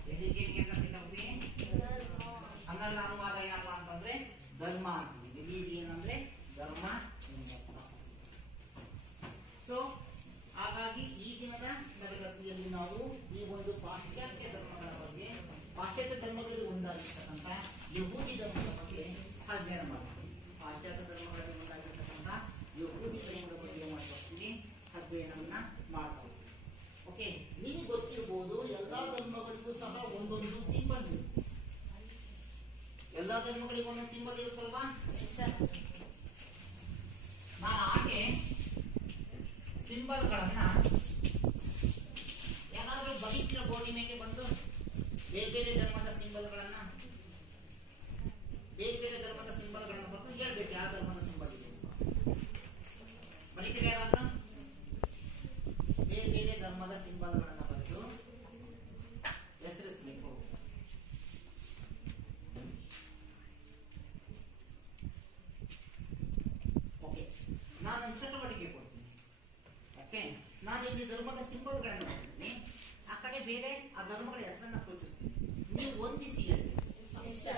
ರಿಲಿಜಿಯನ್ ಅಂತ ಕರೀತಾ ಹೋಗ್ತೀವಿ. ಕನ್ನಡದ ಅನುವಾದ ಏನಪ್ಪ ಅಂತಂದ್ರೆ ಧರ್ಮ ಅಂತೀವಿ. ರಿಲಿಜಿಯನ್ ಅಂದ್ರೆ ಧರ್ಮ ಎಂದರ್ಥ. ಸೊ ಹಾಗಾಗಿ ಈ ದಿನದ ತರಗತಿಯಲ್ಲಿ ನಾವು ಈ ಒಂದು ಪಾಶ್ಚಾತ್ಯ ಧರ್ಮಗಳ ಬಗ್ಗೆ, ಪಾಶ್ಚಾತ್ಯ ಧರ್ಮಗಳಲ್ಲಿ ಒಂದಾಗಿರ್ತಕ್ಕಂಥ ಯಹೂದಿ ಧರ್ಮದ ಬಗ್ಗೆ ಅಧ್ಯಯನ ಮಾಡ್ತೀವಿ. ಪಾಶ್ಚಾತ್ಯ ಧರ್ಮಗಳಲ್ಲಿ ಒಂದಾಗಿರ್ತಕ್ಕಂಥ ಯಹೂದಿ ಧರ್ಮದ ಬಗ್ಗೆ ಮಾಡ್ತೀವಿ, ಅಧ್ಯಯನವನ್ನ ಮಾಡ್ತಾ ಹೋಗ್ತೀವಿ. ಓಕೆ, ನಿಮಗೆ ಗೊತ್ತಿರ್ಬೋದು ಎಲ್ಲಾ ಧರ್ಮಗಳಿಗೂ ಸಹ ಒಂದೊಂದು ಸಿಂಬಲ್ ಇರುತ್ತೆ. ಎಲ್ಲಾ ಧರ್ಮಗಳಿಗೂ ಒಂದೊಂದು ಸಿಂಬಲ್ ಇರುತ್ತಲ್ವಾ? ನಾನು ಹಾಗೆ ಸಿಂಬಲ್ಗಳನ್ನ ಯಾರಾದ್ರೂ ಬರೀತಿರೋ ಬೋರ್ಡಿ ಮೇಲೆ ಬಂದು ಬೇರೆ ಬೇರೆ ಧರ್ಮದ ಸಿಂಬಲ್ಗಳನ್ನ, ಬೇರೆ ಬೇರೆ ಧರ್ಮದ ಸಿಂಬಲ್ಗಳನ್ನ ಬರ್ತು ಹೇಳ್ಬೇಕು ಯಾವ ಧರ್ಮದ ಸಿಂಬಲ್ ಇದೆ ಬರೀತೀರ ಯಾರಾದ್ರೂ? ಬೇರೆ ಬೇರೆ ಧರ್ಮದ ಸಿಂಬಲ್ಗಳನ್ನ ಬರೆದು ಹೆಸರಿಸಬೇಕು. ಓಕೆ, ನಾನು ಚಟುವಟಿಕೆ ಕೊಡ್ತೀನಿ. ಓಕೆ, ನಾನು ಇಲ್ಲಿ ಧರ್ಮದ ಸಿಂಬಲ್ಗಳನ್ನು ಮಾಡ್ತೀನಿ, ಆ ಕಡೆ ಬೇರೆ ಆ ಧರ್ಮಗಳ ಹೆಸರನ್ನ ಸೂಚಿಸ್ತೀನಿ. ನೀವು ಹೊಂದಿಸಿ ಹೇಳ್ಬೇಕು.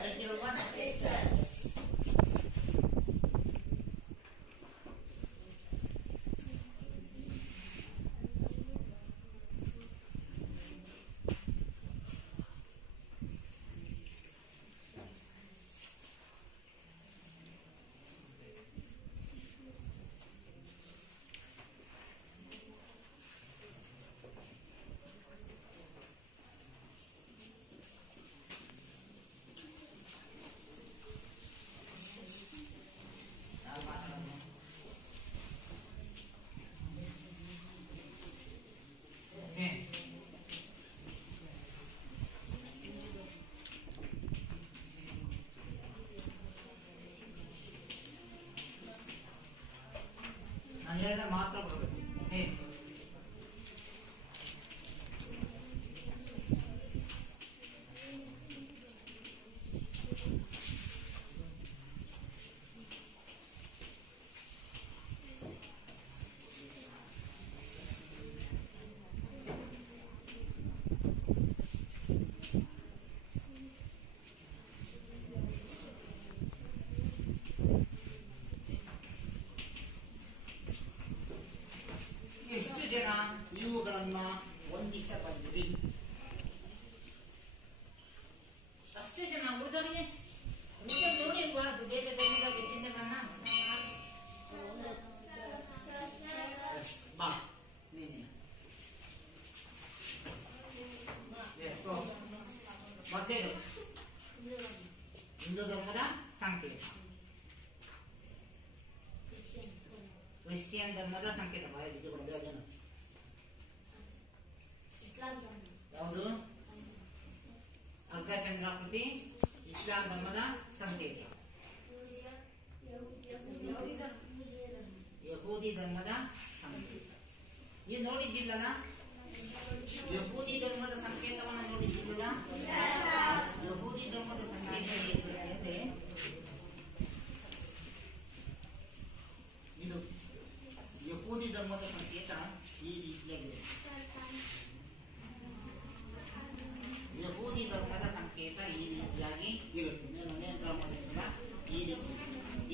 ಹೇಳ್ತೀರಲ್ವಾ? ನಾನು ಹೇಳಿದ ಮಾತ್ರ ಬರಬೇಕು. ಓಕೆ, ಎಷ್ಟು ಜನ ಇವುಗಳನ್ನ ಹೊಂದಿಸಬಲ್ಲಿರಿ? ಅಷ್ಟೇ ಜನ. ಉಳಿದವರಿಗೆ ನೋಡಿ ಅಲ್ವಾ ಬೇಗ ಧರ್ಮದ ಚಿಹ್ನೆಗಳನ್ನ ಬಾ ನೀನೆ ಮತ್ತೆ ಹಿಂದೂ ಧರ್ಮದ ಸಂಕೇತ, ಕ್ರಿಶ್ಚಿಯನ್ ಧರ್ಮದ ಸಂಕೇತ ಯಾವುದು? ಅರ್ಧಚಂದ್ರಾಕೃತಿ ಇಸ್ಲಾಂ ಧರ್ಮದ ಸಂಕೇತ. ಯಹೂದಿ ಧರ್ಮದ ಸಂಕೇತ. ನೀವು ನೋಡಿದ್ದಿಲ್ಲಲ್ಲ? ಯಹೂದಿ ಧರ್ಮದ ಸಂಕೇತವನ್ನು ನೋಡಿದ್ದಿಲ್ಲ? ಯಹೂದಿ ಧರ್ಮದ ಸಂಕೇತ ಹೇಗಿರುತ್ತೆ? ಇದು ಯಹೂದಿ ಧರ್ಮದ ಸಂಕೇತ ಈ ರೀತಿಯಾಗಿದೆ. ಯಹೂದಿ ಧರ್ಮದ ಸಂಕೇತ ಈ ರೀತಿಯಾಗಿ ಇರುತ್ತೆ. ಈ ರೀತಿ.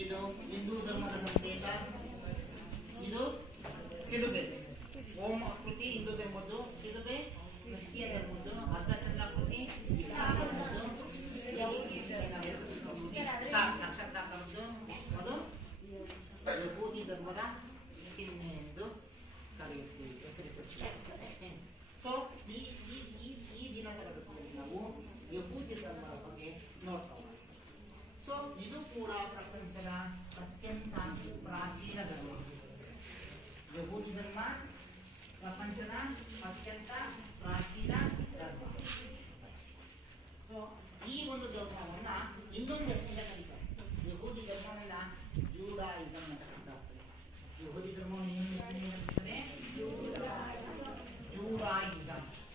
ಇದು ಹಿಂದೂ ಧರ್ಮದ ಸಂಕೇತ. ಇದು ಸಿಲುಬೆ, ಓಂ ಆಕೃತಿ ಹಿಂದೂ ಧರ್ಮದ್ದು, ಸಿಲುಬೆ ಕ್ರಿಶ್ಚಿಯನ್ ಧರ್ಮದ್ದು, ಅರ್ಧಚಂದ್ರಾಕೃತಿ ಇಸ್ಲಾಂ ಧರ್ಮದ್ದು, ನಕ್ಷತ್ರಾಕಾರದ್ದು ಅದು ಯಹೂದಿ ಧರ್ಮದ ಚಿಹ್ನೆ ಎಂದು ಕರೆಯುತ್ತೀವಿ, ಹೆಸರಿಸುತ್ತೀವಿ. ಸೊ ಈ ದಿನದ ತರಗತಿಯಲ್ಲಿ ನಾವು ಯಹೂದಿ ಧರ್ಮದ ಬಗ್ಗೆ ನೋಡ್ತಾ ಹೋಗೋಣ. ಸೊ ಇದು ಕೂಡ ಪ್ರಪಂಚದ ಅತ್ಯಂತ ಪ್ರಾಚೀನ ಧರ್ಮ. ಯಹೂದಿ ಧರ್ಮ ಪ್ರಪಂಚದ ಅತ್ಯಂತ ಪ್ರಾಚೀನ ಧರ್ಮ. ಸೊ ಈ ಒಂದು ಧರ್ಮವನ್ನ ಇನ್ನೊಂದು ಹೆಸರಿಂದ ಕರೀತಾರೆ. ಯಹೂದಿ ಧರ್ಮವನ್ನ ಜೂಡಾಯಿಸಂ ಅಂತ ಕರೀತಾರೆ. ಯಹೂದಿ ಧರ್ಮವನ್ನು ಇನ್ನೊಂದು ಕರೀತಾರೆ ಜೂಡಾಯಿಸಂ.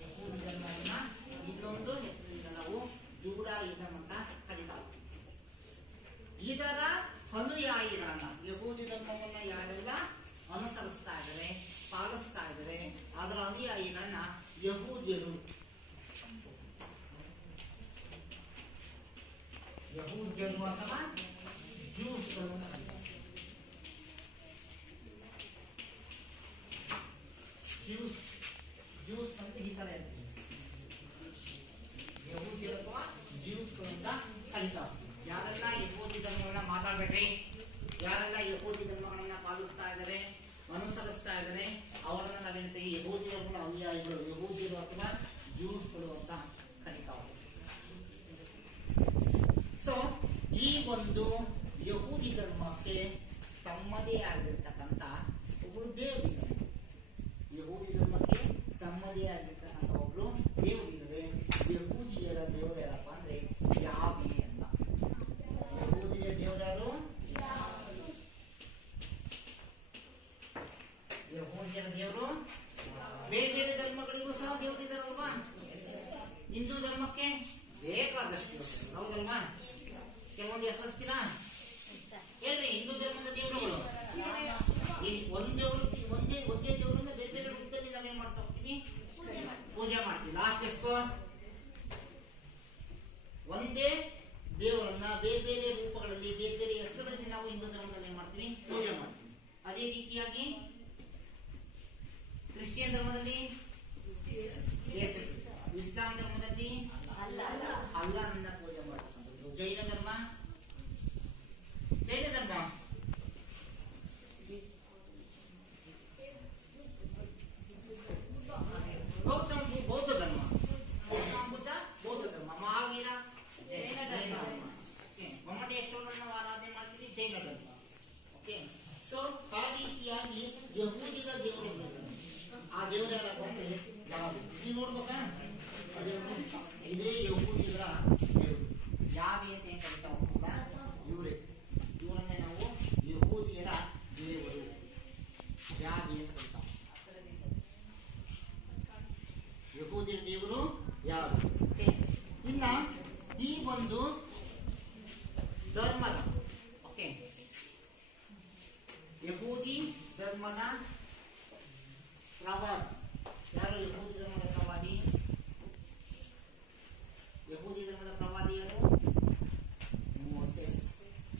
ಯಹೂದಿ ಧರ್ಮವನ್ನ ಇನ್ನೊಂದು ಹೆಸರಿಂದ ನಾವು ಜೂಡಾಯಿಸಂ ಅಂತ ಕರೀತಾರೆ. ಇದರ ಅನುಯಾಯಿಗಳನ್ನ, ಯಹೂದಿ ಧರ್ಮವನ್ನ ಯಾರೆಲ್ಲ ಅನುಸರಿಸ್ತಾ ಇದ್ದಾರೆ, ಪಾಲಿಸ್ತಾ ಇದ್ದಾರೆ, ಅದರ ಅನುಯಾಯಿಗಳನ್ನ ಯಹೂದ್ಯರು, ಯಹೂದ್ಯರು ಅಥವಾ ಜ್ಯೂಸ್ಗಳು ಅಂತ ಕರೀತಾರೆ. ಜ್ಯೂಸ್ ಅಂತ ಈ ತರ ಇರ್ತದೆ. ಯಹೂದ್ಯರು ಅಥವಾ ಜ್ಯೂಸ್ಗಳು ಅಂತ ಕರೀತಾರೆ. ಯಾರೆಲ್ಲ ಯಹೂದಿ ಧರ್ಮಗಳನ್ನ ಮಾತಾಡ್ಬೇಡ್ರಿ, ಯಾರೆಲ್ಲ ಯಹೂದಿ ಧರ್ಮಗಳನ್ನ ಪಾಲಿಸ್ತಾ ಇದ್ದಾರೆ, ಅನುಸರಿಸ್ತಾ ಇದ್ದಾರೆ, ಅವರನ್ನ ನಾವೇಂತೀವಿ ಯಹೂದಿ ಧರ್ಮದ ಅನುಯಾಯಿಗಳು, ಯಹೂದಿಗಳು ಅಥವಾ ಜ್ಯೂಸ್ಗಳು ಅಂತ ಕರೀತಾರೆ. ಸೊ ಈ ಒಂದು ಯಹೂದಿ ಧರ್ಮಕ್ಕೆ ತಮ್ಮದೇ ಆಗಿರ್ತಕ್ಕಂಥ ಒಬ್ಬರು ದೇವರಿದ್ದಾರೆ. ಯಹೂದಿ ಧರ್ಮಕ್ಕೆ ತಮ್ಮದೇ ಆಗಿರ್ತಕ್ಕಂಥ ಒಬ್ರು ದೇವರಿದ್ದಾರೆ. ಯಹೂದಿಯರ ದೇವರು ಯಾರಪ್ಪ ಅಂದ್ರೆ ಯಾವಿ ಅಂತ. ಯಹೂದಿಯ ದೇವರಾರು ಯಹೂದಿಯರ ದೇವರು. ಬೇರೆ ಬೇರೆ ಧರ್ಮಗಳಿಗೂ ಸಹ ದೇವರಿದ್ದಾರಲ್ವಾ? ಹಿಂದೂ ಧರ್ಮಕ್ಕೆ ಬೇಕಾದಷ್ಟು ದೇವರು ಹೌದಲ್ವಾ? ಕೆಲವೊಂದು ಹೆಸರಿಸ್ತೀರಾ ಹೇಳ್ರಿ. ಹಿಂದೂ ಧರ್ಮದ ದೇವರುಗಳು ಒಂದೇ ದೇವರನ್ನ ಬೇರೆ ಬೇರೆ ರೂಪದಲ್ಲಿ ನಾವೇನ್ ಮಾಡ್ತಾ ಹೋಗ್ತೀವಿ, ಪೂಜೆ ಮಾಡ್ತೀವಿ. ಲಾಸ್ಟ್ ಎಷ್ಟೋ ಒಂದೇ ದೇವರನ್ನ ಬೇರೆ ಬೇರೆ ರೂಪಗಳಲ್ಲಿ ಬೇರೆ ಬೇರೆ ಹೆಸರುಗಳಲ್ಲಿ ನಾವು ಹಿಂದೂ ಧರ್ಮದಲ್ಲಿ ಏನ್ ಮಾಡ್ತೀವಿ, ಪೂಜೆ ಮಾಡ್ತೀವಿ. ಅದೇ ರೀತಿಯಾಗಿ ಕ್ರಿಶ್ಚಿಯನ್ ಧರ್ಮದಲ್ಲಿ ಯೇಸು, ಇಸ್ಲಾಂ ಧರ್ಮದಲ್ಲಿ ಅಲ್ಲಾಹನನ್ನ ಪೂಜೆ ಮಾಡತಕ್ಕಂಥದ್ದು. ಜೈನ ಧರ್ಮ ಬೌದ್ಧ ಧರ್ಮ, ಬುದ್ಧ ಬೌದ್ಧ ಧರ್ಮ, ಮಹಾವೀರ ಜೈನ ಧರ್ಮ, ಗೊಮ್ಮಟೇಶ್ವರನ ಆರಾಧನೆ ಮಾಡ್ತೀವಿ ಜೈನ ಧರ್ಮ. ಓಕೆ, ಸೊ ಆ ರೀತಿಯಾಗಿ ಯಹೂದಿಗಳ ದೇವರು, ಆ ದೇವರು ಯಾರಪ್ಪ ಅಂದ್ರೆ ಯಾವ್ದು ನೀವು ನೋಡ್ಬೇಕಾ, ಇದೇ ಯಹೂದಿಗಳ ದೇವರು ಯಾವೇ ಅಂತ ಏನ್ ಕರಿತಾ ಹೋಗ್ಬೋದಾ, ಇವರೇ, ಇವರನ್ನೇ ನಾವು ಯಹೂದಿಯರ ದೇವರು ಯಾವೇ ಅಂತ ಕರಿತಾ. ಯಹೂದಿಯರ ದೇವರು ಯಾರು? ಇನ್ನ ಈ ಒಂದು ಧರ್ಮದ, ಓಕೆ, ಯಹೂದಿ ಧರ್ಮದ ಪ್ರವಾದಿ ಯಾರು? ಯಹೂದಿ ಧರ್ಮದ ಪ್ರವಾದಿ, ಯಹೂದಿ ಧರ್ಮದ ಪ್ರವಾದಿ ಯಾರು? ಮೋಸೆಸ್.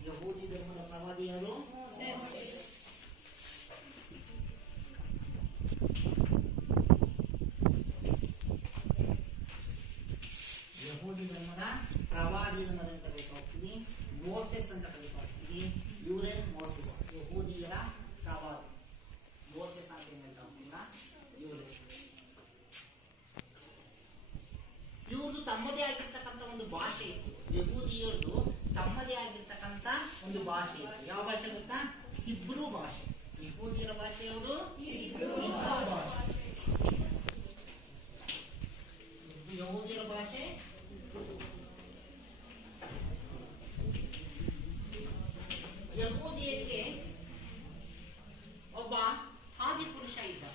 ಯಹೂದಿ ಧರ್ಮದ ಪ್ರವಾದಿ ಯಾರು? ಯಹೂದಿ ಧರ್ಮದ ಪ್ರವಾದಿಯನ್ನು ಅಂತ ಕರೀತಾ ಹೋಗ್ತೀವಿ, ಮೋಸೆಸ್ ಅಂತ ಕರೀತಾ ಹೋಗ್ತೀವಿ. ಇವರೇ ಮೋಸೆಸ್, ಯಹೂದಿಯರ ಪ್ರವಾದಿ. ಮೋಸೆಸ್ ಅಂತ ಏನ್ ಹೇಳ್ತಾ ಹೋಗ್ತೀವಿ, ಇವರೇ. ಇವ್ರದ್ದು ತಮ್ಮದೇ ಆಗಿರ್ತಕ್ಕಂಥ ಒಂದು ಭಾಷೆ ಇತ್ತು. ಯಹೂದಿಯರದು ತಮ್ಮದೇ ಆಗಿರ್ತಕ್ಕಂಥ ಒಂದು ಭಾಷೆ ಇತ್ತು. ಯಾವ ಭಾಷೆ ಗೊತ್ತಾ? ಹಿಬ್ರೂ ಭಾಷೆ. ಯಹೂದಿಯರ ಭಾಷೆ ಯಾವುದು? ಹಿಬ್ರೂ ಭಾಷೆ. ಯಹೂದಿಯರ ಭಾಷೆ ಯಹೂದಿಯರಿಗೆ ಒಬ್ಬ ಆದಿಪುರುಷ ಇದ್ದ,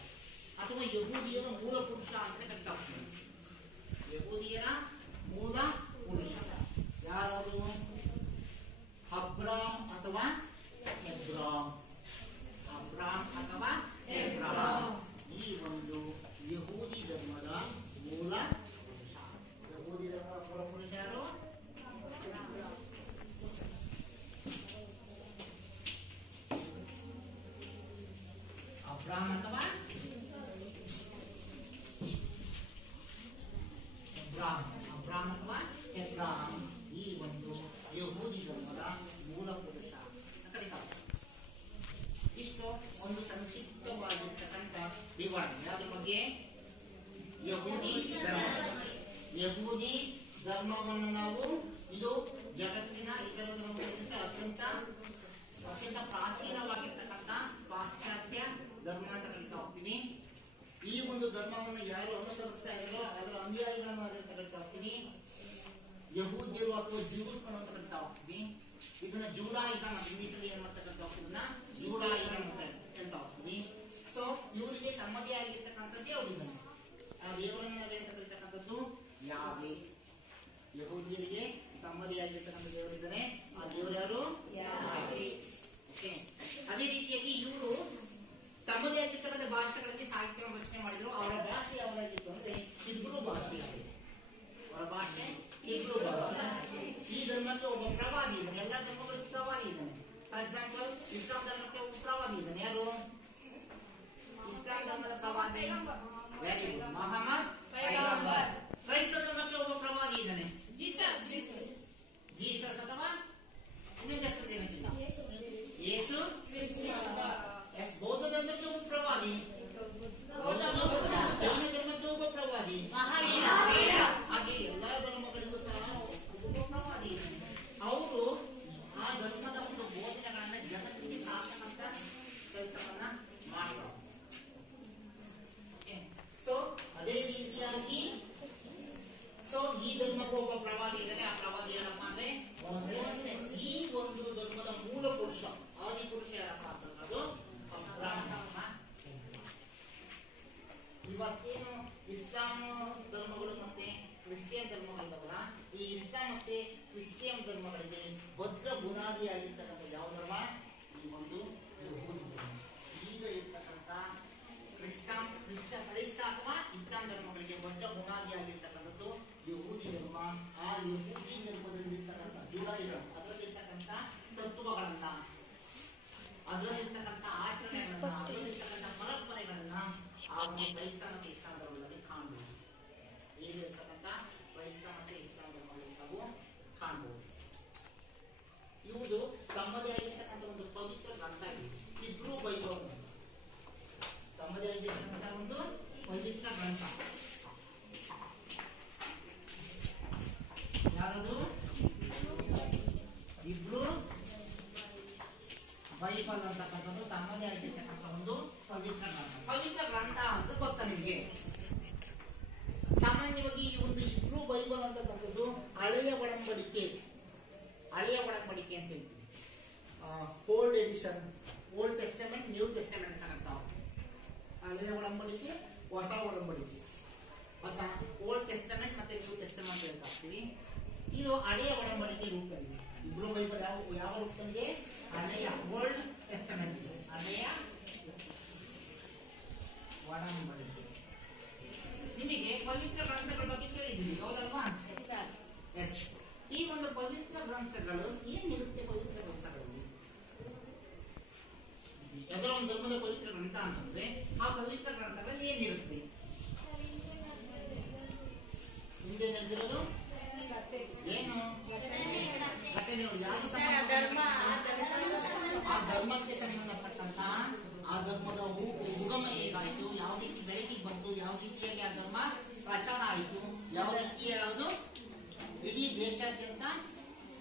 ಅಥವಾ ಯಹೂದಿಯರ ಮೂಲ ಪುರುಷ ಅಂತ ಕರೀತಾ ಹೋಗ್ತಾರೆ. ಯಹೂದಿಯರ ಮೂಲ ಪುರುಷ ಯಾರು? ಅಬ್ರಾಮ್ ಅಥವಾ ಎಬ್ರಾಮ್. ಅಬ್ರಾಮ್ ಅಥವಾ ಎಬ್ರಾಮ್ ಈ ಒಂದು ಯಹೂದಿ ಧರ್ಮದ ಮೂಲ ಪುರುಷ. ಯಹೂದಿ ಧರ್ಮದ ಮೂಲ ಪುರುಷ ಯಾರು? ಅಬ್ರಾಮ್ ಅಥವಾ ಅಬ್ರಾಮ್ ಅಥವಾ ಎಬ್ರಾಮ್ ಈ ಒಂದು ಯಹೂದಿ ಧರ್ಮದ ಮೂಲ ಪುರುಷ ಅಂತ ಕರೀತಾರೆ. ಇಷ್ಟು ಒಂದು ಸಂಕ್ಷಿಪ್ತವಾಗಿರ್ತಕ್ಕಂಥ ವಿವರಣೆ ಯಾವ್ದ್ರ ಬಗ್ಗೆ? ಯಹೂದಿ ಧರ್ಮ. ಯಹೂದಿ ಧರ್ಮವನ್ನು ನಾವು ಇದು ಜಗತ್ತಿನ ಇತರ ಧರ್ಮಗಳಿಗಿಂತ ಅತ್ಯಂತ ಪ್ರಾಚೀನವಾಗಿರ್ತಕ್ಕಂಥ ಪಾಶ್ಚಾತ್ಯ ಧರ್ಮ ಅಂತ ಕರೀತಾ ಹೋಗ್ತೀವಿ. ಈ ಒಂದು ಧರ್ಮವನ್ನು ಯಾರು ಅನುಸರಿಸ್ತಾ ಇದ್ದಾರೋ ಅದರ ಅನುಯಾಯಿಗಳನ್ನು ಕರೀತಾ ಹೋಗ್ತೀವಿ ಯಹೂದ್ಯರು ಅಥವಾ ಜೂಸ್ ಅಂತ ಕರೀತಾ ಹೋಗ್ತೀವಿ. ಇದನ್ನ ಜೂಡಾಯಿಸಮ್ ಅಂತ ಇಂಗ್ಲಿಷಲ್ಲಿ ಏನ್ ಮಾಡ್ತಾ ಕರೀತಾ ಹೋಗ್ತೀವಿ, ಜೂಡಾಯಿಸಮ್ ಅಂತ ಹೇಳ್ತಾ ಹೋಗ್ತೀವಿ. ಸೊ ಇವರಿಗೆ ತಮ್ಮದೇ ಆಗಿರ್ತಕ್ಕಂಥದ್ದೇ ಅವರಿದ್ದಾನೆ. ಆ ದೇವರನ್ನ ನಾವೇಂತ ಕರೀತಕ್ಕಂಥದ್ದು ಯಾವೇ. ಯಹೂದ್ಯರಿಗೆ ತಮ್ಮದೇ ಆಗಿರ್ತಕ್ಕಂಥ ದೇವರಿದ್ದಾನೆ, ಆ ದೇವರು ಯಾರು? ಯಾವೇ. ಓಕೆ, ಅದೇ ರೀತಿಯಾಗಿ ಇವರು ತಮ್ಮದೇ ಆಗಿರ್ತಕ್ಕಂಥ ಭಾಷೆಗಳಲ್ಲಿ ಸಾಹಿತ್ಯ ರಚನೆ ಮಾಡಿದ್ರು. ಅವರ ಭಾಷೆ ಯಾವಾಗಿತ್ತು ಅಂದ್ರೆ ಹಿಬ್ರೂ ಭಾಷೆ. ಅವರ ಭಾಷೆ ಹಿಬ್ರೂ ಭಾಷೆ. ಈ ಧರ್ಮಕ್ಕೆ ಒಬ್ಬ ಪ್ರವಾದಿ ಇದ್ದಾನೆ, ಎಲ್ಲ ಧರ್ಮಗಳಿಗೆ ಪ್ರವಾದಿ ಇದ್ದಾನೆ. ಫಾರ್ ಎಕ್ಸಾಂಪಲ್ ಇಸ್ಲಾಂ ಧರ್ಮಕ್ಕೆ ಒಬ್ಬ ಪ್ರವಾದಿ ಇದ್ದಾನೆ. ಯಾರು? ಇಸ್ಲಾಂ ಧರ್ಮದ ಪ್ರವಾದಿ ವೆರಿ ಗುಡ್, ಮೊಹಮ್ಮದ್ ಪೈಗಂಬರ್. ಕ್ರೈಸ್ತ ಧರ್ಮಕ್ಕೆ ಒಬ್ಬ ಪ್ರವಾದಿ ಇದ್ದಾನೆ, ಜೀಸಸ್ ಅಥವಾ ಇನ್ನೊಂದು ಯೇಸು. ಎಸ್, ಬೌದ್ಧ ಧರ್ಮಕ್ಕೆ ಒಬ್ಬ ಪ್ರವಾದಿ, ಜೈನ ಧರ್ಮಕ್ಕೆ ಒಬ್ಬ ಪ್ರವಾದಿ, ಹಾಗೆ ಎಲ್ಲಾ ಧರ್ಮಗಳಿಗೂ ಸಹ ಒಬ್ಬ ಪ್ರವಾದಿ ಇದ್ದಾನೆ. ಅವರು ಆ ಧರ್ಮದ ಒಂದು ಬೋಧನೆಗಳನ್ನ ಜಗತ್ತಿಗೆ ಸಾಕಂತ ಕೆಲಸವನ್ನ ಮಾಡ್ತಾರೆ. ಸೊ ಅದೇ ರೀತಿಯಾಗಿ ಈ ಧರ್ಮಕ್ಕೂ ಒಬ್ಬ ಪ್ರವಾದಿ ಇದ್ದಾನೆ. ಆ ಪ್ರವಾದಿ ಯಾರಪ್ಪ ಅಂದ್ರೆ ಈ ಒಂದು ಧರ್ಮದ ಮೂಲ ಪುರುಷ, ಆದಿ ಪುರುಷ ಯಾರಪ್ಪ ಅಂತಂದ್ರೆ ಅಬ್ರಾಮ್. ಇವತ್ತೇನು ಇಸ್ಲಾಂ ಧರ್ಮಗಳು ಮತ್ತೆ ಕ್ರಿಶ್ಚಿಯನ್ ಧರ್ಮಗಳಿದಾವಲ್ಲ, ಈ ಇಸ್ಲಾಂ ಮತ್ತೆ ಕ್ರಿಶ್ಚಿಯನ್ ಧರ್ಮಗಳಿಗೆ ಭದ್ರ ಬುನಾದಿಯಾಗಿರ್ತಕ್ಕಂಥ ಯಾವ ಧರ್ಮ? ಈ ಒಂದು ಯಹೂದಿ ಧರ್ಮ. ಈಗ ಇರ್ತಕ್ಕಂಥ ಕ್ರೈಸ್ತ ಅಥವಾ ಇಸ್ಲಾಂ ಧರ್ಮಗಳಿಗೆ ಭದ್ರ ಬುನಾದಿಯಾಗಿರ್ತಕ್ಕಂಥದ್ದು ಯಹೂದಿ ಧರ್ಮ. ಆ ಯಹೂದಿ ಧರ್ಮದಲ್ಲಿರ್ತಕ್ಕಂಥ ಮಾರಲಿಸಮ್, ಅದರಲ್ಲಿರ್ತಕ್ಕಂಥ ತತ್ವಗಳನ್ನ, ಅದರಲ್ಲಿರ್ತಕ್ಕಂಥ ಆಚರಣೆಗಳನ್ನ, ಅದರಲ್ಲಿರ್ತಕ್ಕಂಥ ಪರಂಪರೆಗಳನ್ನ ಆ ಒಂದು ಕ್ರೈಸ್ತ ಮತ್ತು ಇಸ್ಲಾಂ ಧರ್ಮದಲ್ಲಿ ಕಾಣಬಹುದು. ಈಗಿರ್ತಕ್ಕಂಥ ಕ್ರೈಸ್ತ ಮತ್ತು ಇಸ್ಲಾಂ ಧರ್ಮದಲ್ಲಿ ನಾವು ಕಾಣಬಹುದು. ಇವುದು ತಮ್ಮದೇ ಆಗಿರ್ತಕ್ಕಂಥ ಒಂದು ಪವಿತ್ರ ಗ್ರಂಥ ಇದೆ. ಇಬ್ರು ಬೈಬಲ್ ತಮ್ಮದೇ ಆಗಿರ್ತಕ್ಕಂಥ ಒಂದು ಪವಿತ್ರ ಗ್ರಂಥ. ಯಾರದು? ಇಬ್ರು ಬೈಬಲ್ ಅಂತಕ್ಕಂಥದ್ದು ತಮ್ಮದೇ ಆಗಿರ್ತಕ್ಕಂಥ ಒಂದು ಪವಿತ್ರ ಗ್ರಂಥ. ಪವಿತ್ರ ಗ್ರಂಥ ಅಂದ್ರೆ ಗೊತ್ತಾ ನಿಮಗೆ? ಸಾಮಾನ್ಯವಾಗಿ ಈ ಒಂದು ಇಬ್ರು ಬೈಬಲ್ ಅಂತಕ್ಕಂಥದ್ದು ಹಳೆಯ ಒಡಂಬಡಿಕೆ ಅಂತ ಹೇಳ್ತೀವಿ. Old edition, old testament, new testament ಅಂತ. ಹಳೆಯ ಒಡಂಬಡಿಕೆ, ಹೊಸ ಒಡಂಬಡಿಕೆ ಅಂತ ಓಲ್ಡ್ ಟೆಸ್ಟಮೆಂಟ್ ಮತ್ತೆ ನ್ಯೂ ಟೆಸ್ಟಮೆಂಟ್ ಹೇಳ್ತಾ ಇರ್ತೀವಿ. ಇದು ಹಳೆಯ ಒಡಂಬಡಿಕೆ ರೂಪದಲ್ಲಿ. ಇಬ್ರು ಬೈಬಲ್ ಯಾವ ರೂಪದಲ್ಲಿದೆ? ಹಳೆಯ ಓಲ್ಡ್ ಟೆಸ್ಟಮೆಂಟ್, ಹಳೆಯ ಒಡಂಬಡಿಕೆ. ನಿಮಗೆ ಪವಿತ್ರ ಗ್ರಂಥಗಳ ಬಗ್ಗೆ ಕೇಳಿದ್ದೀವಿ, ಹೌದಲ್ವಾ? ಎಸ್. ಈ ಒಂದು ಪವಿತ್ರ ಗ್ರಂಥಗಳು ಏನಿರುತ್ತೆ? ಪವಿತ್ರ ಗ್ರಂಥಗಳಲ್ಲಿ ಯಾವ್ದೋ ಒಂದು ಧರ್ಮದ ಪವಿತ್ರ ಗ್ರಂಥ ಅಂತಂದ್ರೆ ಆ ಪವಿತ್ರ ಗ್ರಂಥಗಳಲ್ಲಿ ಏನಿರುತ್ತೆ? ಹಿಂದೆ ನಡೆದಿರೋದು ಏನು? ಯಾವುದು ಆ ಧರ್ಮಕ್ಕೆ ಸಂಬಂಧಪಟ್ಟಂತ ಆ ಧರ್ಮದ ಉಗಮ ಹೇಗಾಯ್ತು, ಯಾವ ರೀತಿ ಬೆಳಕಿಗೆ ಬಂತು, ಯಾವ ರೀತಿಯಾಗಿ ಆ ಧರ್ಮ ಪ್ರಚಾರ ಆಯಿತು, ಯಾವ ರೀತಿ ಯಾವುದು ಇಡೀ ದೇಶಾದ್ಯಂತ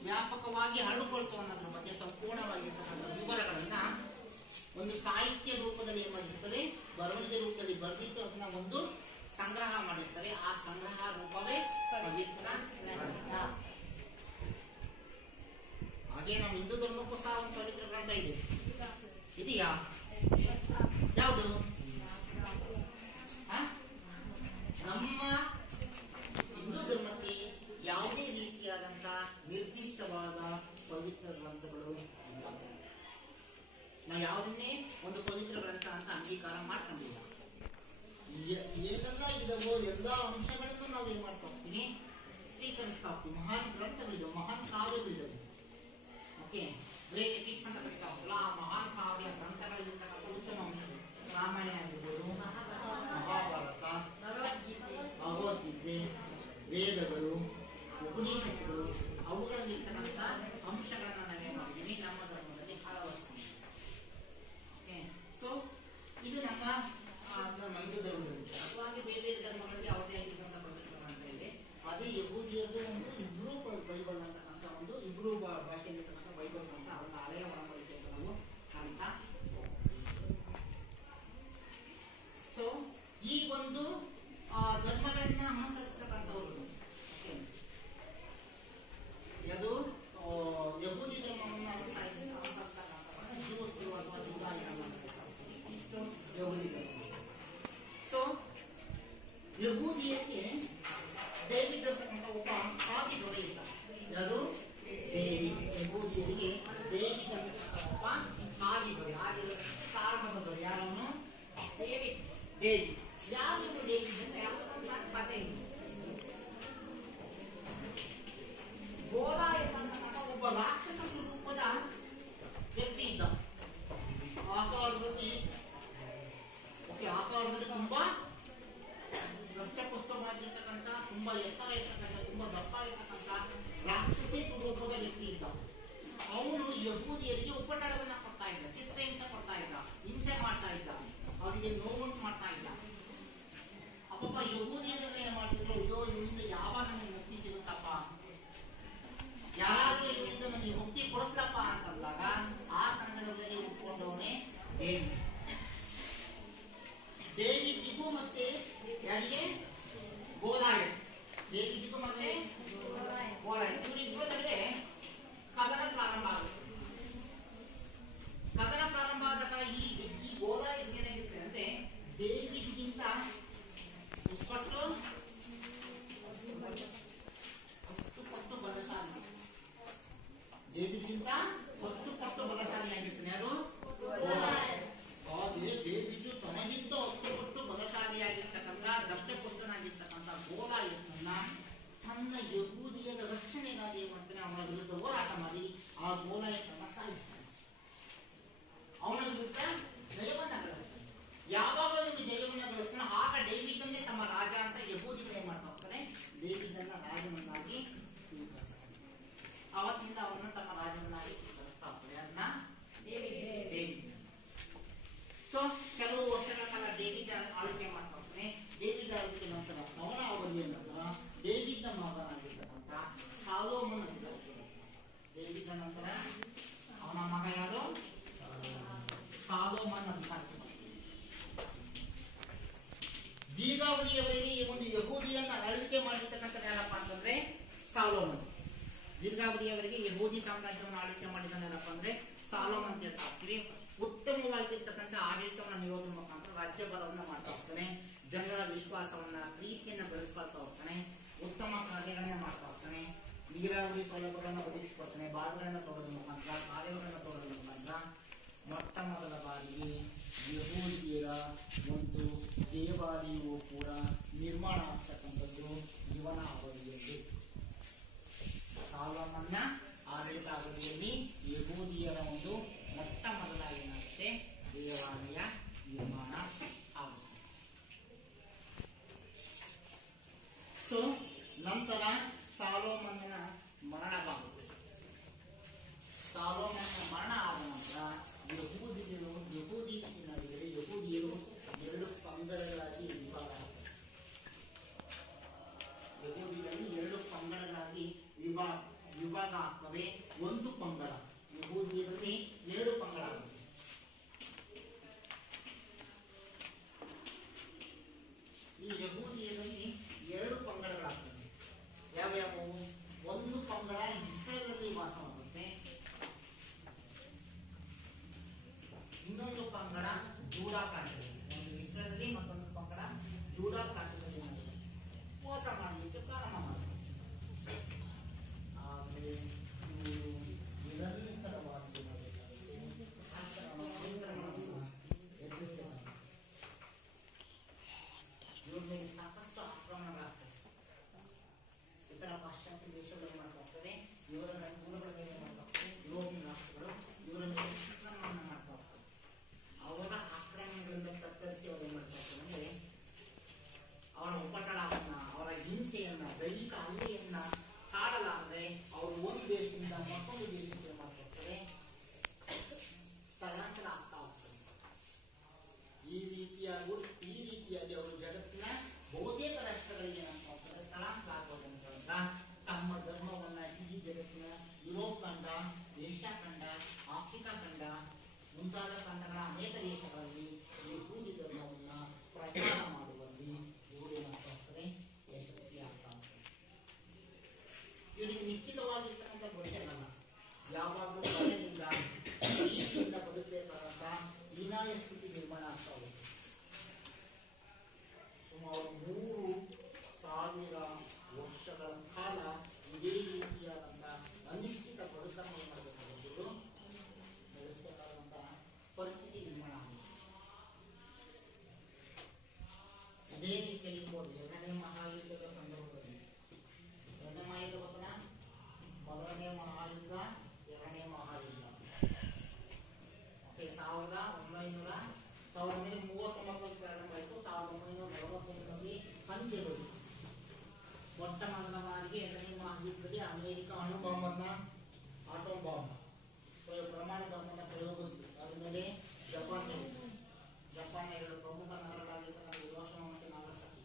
ವ್ಯಾಪಕವಾಗಿ ಹರಡಿಕೊಳ್ತು ಅನ್ನೋದ್ರ ಬಗ್ಗೆ ಸಂಪೂರ್ಣವಾಗಿರ್ತಕ್ಕಂಥ ವಿವರಗಳನ್ನ ಒಂದು ಸಾಹಿತ್ಯ ರೂಪದಲ್ಲಿ ಏನ್ ಮಾಡಿರ್ತಾರೆ, ಬರವಣಿಗೆ ರೂಪದಲ್ಲಿ ಬರೆದಿಟ್ಟು ಅದನ್ನ ಒಂದು ಸಂಗ್ರಹ ಮಾಡಿರ್ತಾರೆ. ಆ ಸಂಗ್ರಹ ರೂಪವೇ ಪವಿತ್ರ ಗ್ರಂಥ. ಹಾಗೆ ನಮ್ಮ ಹಿಂದೂ ಧರ್ಮಕ್ಕೂ ಸಹ ಒಂದು ಪವಿತ್ರ ಗ್ರಂಥ ಇದೆ. ಇದೆಯಾ? ಯಾವುದು? ನಮ್ಮ ಹಿಂದೂ ಧರ್ಮಕ್ಕೆ ಯಾವುದೇ ರೀತಿಯಾದಂತ ನಿರ್ದಿಷ್ಟವಾದ ಪವಿತ್ರ ಗ್ರಂಥಗಳು ಇಲ್ಲ. ನಾವು ಯಾವುದನ್ನೇ ಒಂದು ಪವಿತ್ರ ಗ್ರಂಥ ಅಂತ ಅಂಗೀಕಾರ ಮಾಡ್ಕೊಂಡಿಲ್ಲ. ಏನೆಲ್ಲ ಇದವೋ ಎಲ್ಲ ಅಂಶಗಳನ್ನು ನಾವು ಏನ್ ಮಾಡ್ತಾ ಹೋಗ್ತೀವಿ, ಸ್ವೀಕರಿಸ್ತಾ ಹೋಗ್ತೀವಿ. ಮಹಾನ್ ಗ್ರಂಥಗಳಿದ್ದಾವೆ, ಮಹಾನ್ ಕಾವ್ಯಗಳಿದ್ದಾವೆ. ಓಕೆ, ಗ್ರೇಟ್ ಎಪಿಕ್ಸ್ ಅಂತ ಕರಿತಾ ಹೋಗಲ್ಲ, ಆ ಮಹಾನ್ ಕಾವ್ಯ ಗ್ರಂಥಗಳಿರ್ತಕ್ಕಂಥ ಉತ್ತಮ ಅಂಶಗಳು ರಾಮಾಯಣ ಆಗಿರ್ಬೋದು, ಮಹಾಭಾರತ, ಭಗವದ್ಗೀತೆ, ವೇದಗಳು, ಉಪನಿಷತ್ತುಗಳು, ಅವುಗಳಲ್ಲಿರ್ತಕ್ಕಂಥ ಅಂಶಗಳನ್ನ ನಾವೇನ್ ಮಾಡಿದ್ದೀವಿ ನಮ್ಮ ಧರ್ಮದಲ್ಲಿ ಅಳವಡಿಸ್ತೀವಿ. ಓಕೆ, ಸೊ ಇದು ನಮ್ಮ ಹಿಂದೂ ಧರ್ಮದಲ್ಲಿ. ಅಥವಾ ಬೇರೆ ಬೇರೆ ಧರ್ಮಗಳಲ್ಲಿ ಯಾವುದೇ ಆಗಿರ್ತಕ್ಕಂಥ ಪವಿತ್ರ ಗ್ರಂಥ ಇದೆ. ಅದೇ ಯಹೂದಿಯದ್ದು ಒಂದು ಇಬ್ರು ಬೈಬಲ್ ಅಂತಕ್ಕಂಥ ಒಂದು ಇಬ್ರು ಭಾಷೆಯಲ್ಲಿರ್ತಕ್ಕಂಥ ಬೈಬಲ್ ಅಂತ ಅದನ್ನ ಹಳೆಯ ಒಡಂಬಡಿಕೆ ನಾವು ಕಾಣ್ತಾ ಹೋಗ್ತೀವಿ. ಸೊ ಈ ಒಂದು ಧರ್ಮಗಳನ್ನ ಅನುಸರಿಸತಕ್ಕಂಥವ್ರು ಅದು ಯಹೂದಿ ಧರ್ಮವನ್ನು ಅನುಸರಿಸತಕ್ಕಂಥ ಜೂಸ್ ಅಥವಾ ಜುಡಾಯಿಸಂ ಇಷ್ಟು ಯಹೂದಿ ಧರ್ಮ. ಸೊ ಯಹೂದಿಯರಿಗೆ ಡೇವಿಡ್ ಅಂತಕ್ಕಂಥ ಒಬ್ಬ ಕಾದಿ ದೊರೆ ಇದ್ದ. ಯಾರು? ಡೇವಿಡ್. ಯಹೂದಿಯರಿಗೆ ಡೇವಿಡ್ ಅಂತಕ್ಕಂಥ ಒಬ್ಬ ಕಾದಿ ದೊರೆ, ಕಾರಣದ ದೊರೆ. ಯಾರನ್ನು? ಡೇವಿಡ್. ಯಾರು ಡೇವಿಡ್ ಅಂದ್ರೆ ಯಾವುದಂತ ಕಥೆ ಇದೆ. ಗೋಲಾಯತ ಅಂತಕ್ಕಂಥ ಒಬ್ಬ ರಾಕ್ಷಸ ಸ್ವರೂಪದ ವ್ಯಕ್ತಿ ಇದ್ದ. ಆಕಾರದಲ್ಲಿ ತುಂಬಾ ದಷ್ಟಪುಷ್ಟವಾಗಿರ್ತಕ್ಕಂಥ, ತುಂಬಾ ಎತ್ತರ ಇರ್ತಕ್ಕಂಥ, ತುಂಬಾ ದಪ್ಪ ಇರ್ತಕ್ಕಂಥ ರಾಕ್ಷಸಿ ಸ್ವರೂಪದ ವ್ಯಕ್ತಿ ಇದ್ದ. ಅವನು ಯಹೂದಿಯರಿಗೆ ಉಪಟಳವನ್ನ ಕೊಡ್ತಾ ಇದ್ದ, ಚಿತ್ರಹಿಂಸೆ ಕೊಡ್ತಾ ಇದ್ದ, ಹಿಂಸೆ ಮಾಡ್ತಾ ಇದ್ದ, ಅವರಿಗೆ ನೋವುಂಟು ಮಾಡ್ತಾ ಇದ್ದ. ಅಪ್ಪ ಯಹೂದಿಯರನ್ನ ಏನ್ ಮಾಡ್ತಿದ್ರು, ಅಯ್ಯೋ ಇವರಿಂದ ಯಾವಾಗ ನಮಗೆ ಮುಕ್ತಿ ಸಿಗುತ್ತಪ್ಪ, ಯಾರಾದ್ರೂ ಇವರಿಂದ ನಮಗೆ ಮುಕ್ತಿ ಕೊಡಿಸ್ಲಪ್ಪ ಅಂತಂದಾಗ ಆ ಸಂದರ್ಭದಲ್ಲಿ ಉಟ್ಕೊಂಡವನೇ ಡೇವಿಡ್. ಡೇವಿಡ್ಗೂ ಮತ್ತೆ ಯಾರಿಗೆ? ಗೋಲಾಯತ್. ಡೇವಿಡ್ಗೂ ಮತ್ತೆ ಗೋಲಾಯತ್, ಇವರಿಬ್ಬರ ನಡುವೆ ಕದನ ಪ್ರಾರಂಭ ಆಗುತ್ತೆ. ಕದನ ಪ್ರಾರಂಭ ಆದಾಗ ಈ ಗೋಲಾಯತ್ ಏನಾಗಿರುತ್ತೆ ಅಂದ್ರೆ ಡೇವಿಡ್ಗಿಂತ ಪಟ್ಟು ಬಲಶಾಲಿ. ಡೇವಿಡ್ಗಿಂತ 10 ಪಟ್ಟು ಬಲಶಾಲಿಯಾಗಿರ್ತಾನೆ. ಯಾರು? ಹಾಗೆ ಡೇವಿಡ್ ತನಗಿಂತ 10 ಪಟ್ಟು ಬಲಶಾಲಿಯಾಗಿರ್ತಕ್ಕಂಥ, ದಷ್ಟಪುಷ್ಟನಾಗಿರ್ತಕ್ಕಂಥ ಗೋಲಾಯತ್ನನ್ನ ತನ್ನ ಯಹೂದಿಯರ ರಕ್ಷಣೆಗಾಗಿ ವಿರೋಧಿಯಾಗಿ ಏನ್ ಮಾಡ್ತಾನೆ, ಅವನ ವಿರುದ್ಧ ಹೋರಾಟ ಮಾಡಿ ಆ ಗೋಲಾಯತನ ಸಾಯಿಸ್ತಾನೆ, ಅವನ ವಿರುದ್ಧ ಜಯವನ್ನ ಗಳಿಸ್ತಾನೆ. ಯಾವಾಗ ಇವನು ಜಯವನ್ನ ಗಳಿಸ್ತಾನೆ ಆಗ ಡೇವಿಡನ್ನೇ ತಮ್ಮ ರಾಜ ಅಂತ ಯಹೂದಿಗಳು ಏನ್ ಮಾಡ್ತಾ ಹೋಗ್ತಾನೆ, ಡೇವಿಡನ್ನ ರಾಜನನ್ನಾಗಿ ಸ್ವೀಕರಿಸ್ತಾನೆ. ಅವತ್ತಿಂದ ಅವನ್ನ ತಮ್ಮ ರಾಜನನ್ನಾಗಿ ಸ್ವೀಕರಿಸ್ತಾ ಹೋಗ್ತಾರೆ. ಅದನ್ನ ಡೇವಿಡ್. ಸೊ ಕೆಲವು ವರ್ಷಗಳ ಕಾಲ ಡೇವಿಡ್ ಆಳ್ವಿಕೆ ಮಾಡ್ತಾ ಹೋಗ್ತಾನೆ. ಡೇವಿಡ್ ಆಳ್ವಿಕೆ ನಂತರ ಅವನ ಅವಧಿಯ ನಂತರ ಡೇವಿಡ್ನ ಮಗನಾಗಿರ್ತಕ್ಕಂಥ ಸಾಲೋಮನ್ ಅಂತ, ಡೇವಿಡ್ ನಂತರ ಅವನ ಮಗ ಯಾರು, ಸಾಲೋಮನ್ ಅಂತ. ದೀರ್ಘಾವಧಿಯವರೆಗೆ ಈ ಒಂದು ಯಹೂದಿಯನ್ನ ಆಳ್ವಿಕೆ ಮಾಡಿರ್ತಕ್ಕಂಥ ಯಾರಪ್ಪ ಅಂತಂದ್ರೆ ಸಾಲೋಮನ್. ದೀರ್ಘಾವಧಿಯವರೆಗೆ ಯಹೂದಿ ಸಾಮ್ರಾಜ್ಯವನ್ನು ಆಳ್ವಿಕೆ ಮಾಡಿದ ಯಾರಪ್ಪ ಅಂದ್ರೆ ಸಾಲೋಮನ್ ಅಂತ ಹೇಳ್ತಾ ಹೋಗ್ತೀವಿ. ಉತ್ತಮವಾಗಿರ್ತಕ್ಕಂಥ ಆಡಳಿತವನ್ನ ನಿರ್ವಹಣೆ ಮುಖಾಂತರ ರಾಜ್ಯಭಾರವನ್ನ ಮಾಡ್ತಾ ಹೋಗ್ತಾನೆ. ಜನರ ವಿಶ್ವಾಸವನ್ನ ಪ್ರೀತಿಯನ್ನ ಬೆಳೆಸ್ಕೊಳ್ತಾ ಹೋಗ್ತಾನೆ. ಉತ್ತಮ ಕಾರ್ಯಗಳನ್ನ ಮಾಡ್ತಾ ಹೋಗ್ತಾನೆ. ನೀರಾವರಿ ಸೌಲಭ್ಯಗಳನ್ನ ಒದಗಿಸಿಕೊಡ್ತಾನೆ. ಬಾವಿಗಳನ್ನ ತೋಡೋದ್ರ ಮುಖಾಂತರ, ಕಾರ್ಯಗಳನ್ನ ತೋಡೋದ್ರ ಮುಖಾಂತರ ಮೊಟ್ಟ ಮೊದಲ ಬಾರಿಗೆ ಯಹೂದಿಯರ ಒಂದು ದೇವಾಲಯವು ಕೂಡ ನಿರ್ಮಾಣ ಆಗ್ತಕ್ಕಂಥದ್ದು ಇವನ ಅವಧಿಯಲ್ಲಿ. ಸಾಲೋಮನ್ನ ಆಡಳಿತ ಅವಧಿಯಲ್ಲಿ ಯಹೂದಿಯರ ಒಂದು ಮೊಟ್ಟ ಮೊದಲ ಏನಾಗುತ್ತೆ, ದೇವಾಲಯ ನಿರ್ಮಾಣ ಆಗುತ್ತೆ. ಸೊ ನಂತರ ಸಾಲೋಮನ್ನ ಮರಣವಾಗುತ್ತೆ. ಸಾಲೋಮನ್ನ ಮರಣ ಆದ ನಂತರ ಯಹೂದಿಯರು ಎರಡು ಪಂಗಡಗಳಾಗಿ ವಿಭಾಗ ಆಗ್ತವೆ. ಯಹೂದಿಯಲ್ಲಿ ಎರಡು ಪಂಗಡಗಳಾಗಿ ವಿಭಾಗ ಆಗ್ತವೆ. ಒಂದು ಪಂಗಡ ಯಹೂದಿಯರಲ್ಲಿ ಎರಡು ಪಂಗಡ ಆಗುತ್ತೆ. ಈ ಯಹೂದಿಯರಲ್ಲಿ ಎರಡು ಪಂಗಡಗಳಾಗ್ತವೆ. ಯಾವ್ಯಾವು? ಒಂದು ಪಂಗಡ ಇಸ್ರೇಲಲ್ಲಿ ವಾಸ ಮಾಡುತ್ತೆ, ಇನ್ನೊಂದು ಪಂಗಡ ಜೂಡಾ ಪ್ರಾಂತ್ಯದಲ್ಲಿ. ಒಂದು ಇಸ್ರೇಲಲ್ಲಿ ಮತ್ತೊಂದು ಪಂಗಡ ಜೂಡಾ ಪ್ರಾಂತ್ಯದಲ್ಲಿ ವಾಸ ಮಾಡಲಿಕ್ಕೆ ಪ್ರಾರಂಭ ಮಾಡುತ್ತೆ. ಆದರೆ ನಿರಂತರವಾಗಿ ಇವ್ರ ಮೇಲೆ ಸಾಕಷ್ಟು ಆಕ್ರಮಣಗಳಾಗ್ತವೆ. ಇತರ ಪಾಶ್ಚಾತ್ಯ ದೇಶಗಳು ಏನ್ ಮಾಡ್ತಾ ಹೋಗ್ತವೆ, ಇವರ ಮೇಲೆ ಏನ್ ಮಾಡ್ತಾ ಹೋಗ್ತವೆ, ಯುರೋಪಿಯನ್ ರಾಷ್ಟ್ರಗಳು ಇವರ ಮೇಲೆ ಆಕ್ರಮಣ ಮಾಡ್ತಾ ಹೋಗ್ತವೆ. ಅವರ ಆಕ್ರಮಣಗಳಿಂದ ತತ್ತರಿಸಿ ಅವರು ಏನ್ ಮಾಡ್ತಾ ಹೋಗ್ತವೆ ಅಂದ್ರೆ ಅವರ ಉಪಟಳವನ್ನ, ಅವರ ಹಿಂಸೆಯನ್ನ, ದೈಹಿಕ ಹಲ್ಲೆಯನ್ನ ಕಾಡಲಾರದೆ ಅವರು ಒಂದು ದೇಶದಿಂದ ಮತ್ತೊಂದು ದೇಶಕ್ಕೆ ಏನ್ ಮಾಡ್ತಾ ಹೋಗ್ತಾರೆ, ಸ್ಥಳಾಂತರ ಆಗ್ತಾ ಹೋಗ್ತಾರೆ. ಈ ರೀತಿಯಾಗಿ ಅವರು ಜಗತ್ತಿನ ಬಹುತೇಕ ರಾಷ್ಟ್ರಗಳಿಗೆ ಏನಾಗ್ತಾ ಹೋಗ್ತಾರೆ, ಸ್ಥಳಾಂತರ ಆಗೋದ್ರಿಂದ ತಮ್ಮ ಧರ್ಮವನ್ನ ಇಡೀ ಜಗತ್ತಿನ ಯುರೋಪ್ ಖಂಡ, ಏಷ್ಯಾ ಖಂಡ, ಆಫ್ರಿಕಾ ಖಂಡ ಮುಂತಾದ ಖಂಡಗಳ ಅನೇಕ ದೇಶಗಳಲ್ಲಿ ಯಹೂದಿ ಧರ್ಮವನ್ನ ಪ್ರಚಾರ ಮಾಡುವಲ್ಲಿ ಇವರು ಏನಾಗ್ತಾ ಹೋಗ್ತಾರೆ, ಯಶಸ್ವಿ ಆಗ್ತಾ ಹೋಗ್ತಾರೆ. ಇವರಿಗೆ ನಿಶ್ಚಿತವಾಗಿರ್ತಕ್ಕಂಥ ಘೋಷಣೆಗಳನ್ನ ಯಾವಾಗಲೂ ಭಯದಿಂದ ಪ್ರೀತಿಯಿಂದ ಬದುಕಬೇಕಾದಂತ ಹೀನಾಯ ಸ್ಥಿತಿ ನಿರ್ಮಾಣ ಆಗ್ತಾ ಹೋಗುತ್ತೆ. ಸುಮಾರು 3,000 ವರ್ಷಗಳ ಕಾಲ ಇದೇ ರೀತಿಯಾದಂತಹ ಅನಿಶ್ಚಿತ ಬದುಕನ್ನು ಏನ್ ಮಾಡಬೇಕಾಗಿದ್ದು ನಡೆಸಬೇಕಾದಂತಹ ಪರಿಸ್ಥಿತಿ ನಿರ್ಮಾಣ ಆಗುತ್ತೆ. ಇದೇ ರೀತಿಯಲ್ಲಿ ಎರಡನೇ ಮಹಾಯುದ್ಧದ ಸಂದರ್ಭದಲ್ಲಿ, ಎರಡನೇ ಮಹಾಯುದ್ಧ ಗೊತ್ತಲ್ಲ, ಮೊದಲನೇ ಮಹಾಯುದ್ಧ, ಎರಡನೇ ಮಹಾಯುದ್ಧ 1939 ಪ್ರಾರಂಭ ಆಯಿತು. 1945ರಲ್ಲಿ ಅಂತ್ಯಗೊಂಡಿತು. ಮೊಟ್ಟ ಮೊದಲ ಬಾರಿಗೆ ಎರಡನೇ ಮಹಾಯುದ್ಧದಲ್ಲಿ ಅಮೆರಿಕ ಅಣುಬಾಂಬನ್ನ, ಆಟೋ ಬಾಂಬ್, ಪರಮಾಣು ಬಾಂಬನ್ನ ಪ್ರಯೋಗಿಸಿತು. ಅದ್ರ ಮೇಲೆ ಜಪಾನ್ ಎರಡು ಪ್ರಮುಖ ನಗರಗಳಾಗಿರ್ತಕ್ಕಂಥ ಹಿರೋಷಿಮಾ ಮತ್ತು ನಾಗಸಾಕಿ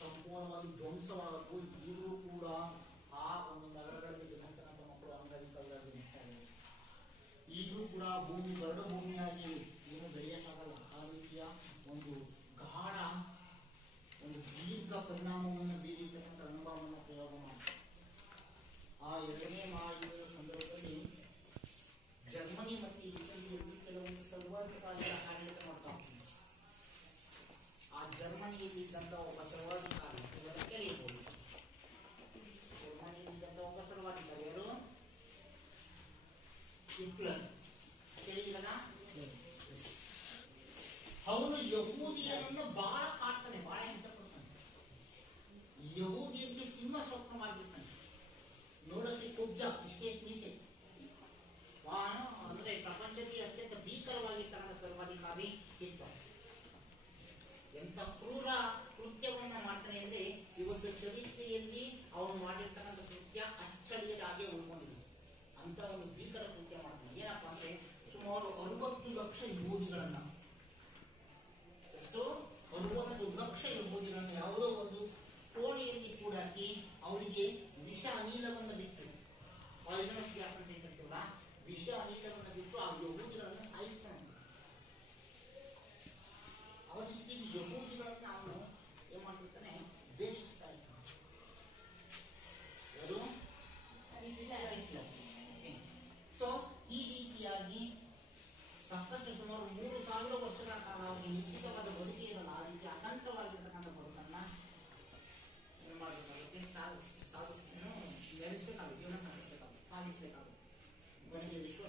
ಸಂಪೂರ್ಣವಾಗಿ ಧ್ವಂಸವಾಗಬೇಕು. ಈಗಲೂ ಕೂಡ ಆ ಒಂದು ನಗರಗಳಲ್ಲಿ ಜನಿಸ್ತಕ್ಕಂಥ ಮಕ್ಕಳು ಅಂಗವಿಕಲರಾಗಿ ಜನಿಸ್ತಾ ಇದ್ದಾರೆ. ಈಗಲೂ ಕೂಡ ಭೂಮಿ ಬರಡು ಭೂಮಿಯಾಗಿ ಏನು ಬೆಳೆಯಕ್ಕಾಗಲ್ಲ. ಆ ರೀತಿಯ ಒಂದು ಗಾಢ ಒಂದು ದೀರ್ಘ ಪರಿಣಾಮವನ್ನು ಬೀರಿರ್ತಕ್ಕಂಥ ಅನುಭವವನ್ನು ಪ್ರಯೋಗ ಮಾಡಿ ಆ ಎರಡನೇ ಮಹಾಯುದ್ಧದ ಸಂದರ್ಭದಲ್ಲಿ ಜರ್ಮನಿ ಮತ್ತು ಇಟಲಿಯಲ್ಲಿ ಕೆಲವೊಂದು ಸರ್ವಾಧಿಕಾರಿಗಳ ಆಡಳಿತ ಮಾಡ್ತಾ ಹೋಗ್ತಾರೆ. ಆ ಜರ್ಮನಿಯಲ್ಲಿದ್ದಂಥ ಒಬ್ಬ ಸರ್ವಾಧಿಕಾರಿ ಇವರ ಕೇಳಿರ್ಬೋದು. ಜರ್ಮನಿಯಲ್ಲಿದ್ದಂಥ ಒಬ್ಬ ಸರ್ವಾಧಿಕಾರಿ ಯಾರು? ಹಿಟ್ಲರ್. ಕೇಳಿದ್ರಲ್ಲ? ಅವನು ಯಹೂದಿಯರನ್ನು ಬಹಳ ಕಾಡ್ತಾನೆ, ಬಹಳ ಹಿಂಸೆ ಕೊಡ್ತಾನೆ.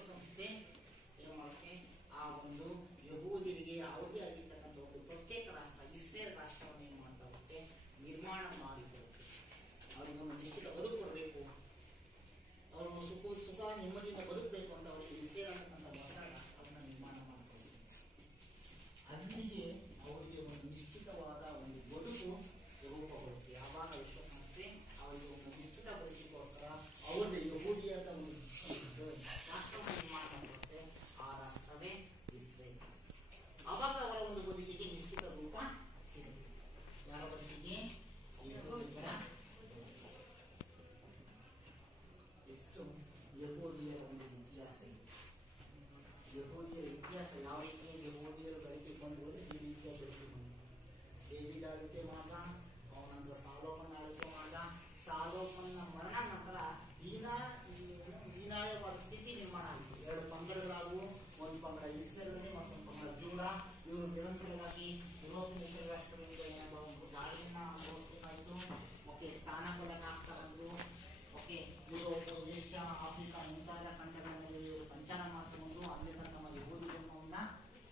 ವಿಶ್ವಸಂಸ್ಥೆ ಏನು ಮಾಡುತ್ತೆ, ಆ ಒಂದು ಯಹೂದಿರಿಗೆ ಯಾವುದೇ ಆಗಿರ್ತಕ್ಕಂಥ ಒಂದು ಪ್ರತ್ಯೇಕ ರಾಷ್ಟ್ರ ಇಸ್ರೇಲ್ ರಾಷ್ಟ್ರವನ್ನು ಏನು ಮಾಡ್ತಾ ಹೋಗುತ್ತೆ, ನಿರ್ಮಾಣ ಮಾಡಿಕೊಡುತ್ತೆ. ಅವರಿಗೆ ಒಂದು ನಿಶ್ಚಿತ ಬದುಕು ಕೊಡಬೇಕು, ಅವರು ಸುಖ ನೆಮ್ಮದಿಯಿಂದ ಬದುಕಬೇಕು ಅಂತ ಅವರಿಗೆ ಇಸ್ರೇಲ್ ಅಂತಕ್ಕಂಥ ಹೊಸ ರಾಷ್ಟ್ರವನ್ನು ನಿರ್ಮಾಣ ಮಾಡ್ತಾರೆ. ಅಲ್ಲಿಗೆ ಅವರಿಗೆ ಒಂದು ನಿಶ್ಚಿತವಾದ ಒಂದು ಬದುಕು ರೂಪುಗೊಳ್ಳುತ್ತೆ. ಯಾವಾಗ ವಿಶ್ವಸಂಸ್ಥೆ ಅವರಿಗೆ ಒಂದು ನಿಶ್ಚಿತ ಬದುಕಿಗೋಸ್ಕರ ಅವರದೇ ಯಹೂದಿಯಾದ ಒಂದು ರಾಷ್ಟ್ರವನ್ನು ನಿರ್ಮಾಣ ಮಾಡುತ್ತೆ, ಆ ರಾಷ್ಟ್ರವೇ ಇಸ್ರೇಲ್. ಅವಾಗ ಅವರ ಒಂದು ಬದುಕಿಗೆ ನಿಶ್ಚಿತ ರೂಪ ಸಿಗುತ್ತೆ. ಯಾರ ಬದುಕಿಗೆ? ಯಹೂದಿಗಳ. ಎಷ್ಟು ಯಹೂದಿಯರ ಒಂದು ಇತಿಹಾಸ ಇದೆ. ಯಹೂದಿಯರ ಇತಿಹಾಸ ಯಾವ ರೀತಿ ಯಹೂದಿಯರು ಬೆಳಕಿಕೊಂಡು ಹೋದ್ರೆ ಈ ರೀತಿಯ ಬೆಳಕಿಕೊಂಡು ಡೇವಿಡ್ ಆಳ್ವಿಕೆ ಮಾಡ, ಅವನಂತರ ಸಾಲೋಮನ್ ಆಳ್ವಿಕೆ ಮಾಡ, ಸಾಲೋಮನ್ನ ಮರಣ ನಂತರ ಹೀನಾಯವಾದ ಸ್ಥಿತಿ ನಿರ್ಮಾಣ ಆಗಿದೆ. ಎರಡು ಪಂಗಡಗಳಾದವು, ಒಂದು ಪಂಗಡ ಇಸ್ರೇಲ್ ಮತ್ತೊಂದು ಪಂಗಡ ಜೂಡಾ. ಇವರು ನಿರಂತರವಾಗಿ ಯುರೋಪಿಯನ್ ಇಸ್ರೇಲ್ ರಾಷ್ಟ್ರಗಳಿಂದ ಏನಾದ್ರು ಒಂದು ದಾಳಿಯನ್ನ ಅನುಭವಿಸಬೇಕಾಯಿತು. ಓಕೆ, ಸ್ಥಾನಗಳನ್ನು ಆಗ್ತಾ ಬಂದ್ರು. ಓಕೆ, ಯುರೋಪ್, ಏಷ್ಯಾ, ಆಫ್ರಿಕಾ ಮುಂತಾದ ಖಂಡಗಳಲ್ಲಿ ಇವರು ಸಂಚಾರ ಮಾಡಿಕೊಂಡು ಅಲ್ಲಿಂದ ತಮ್ಮ ಯಹೂದಿ ಧರ್ಮವನ್ನ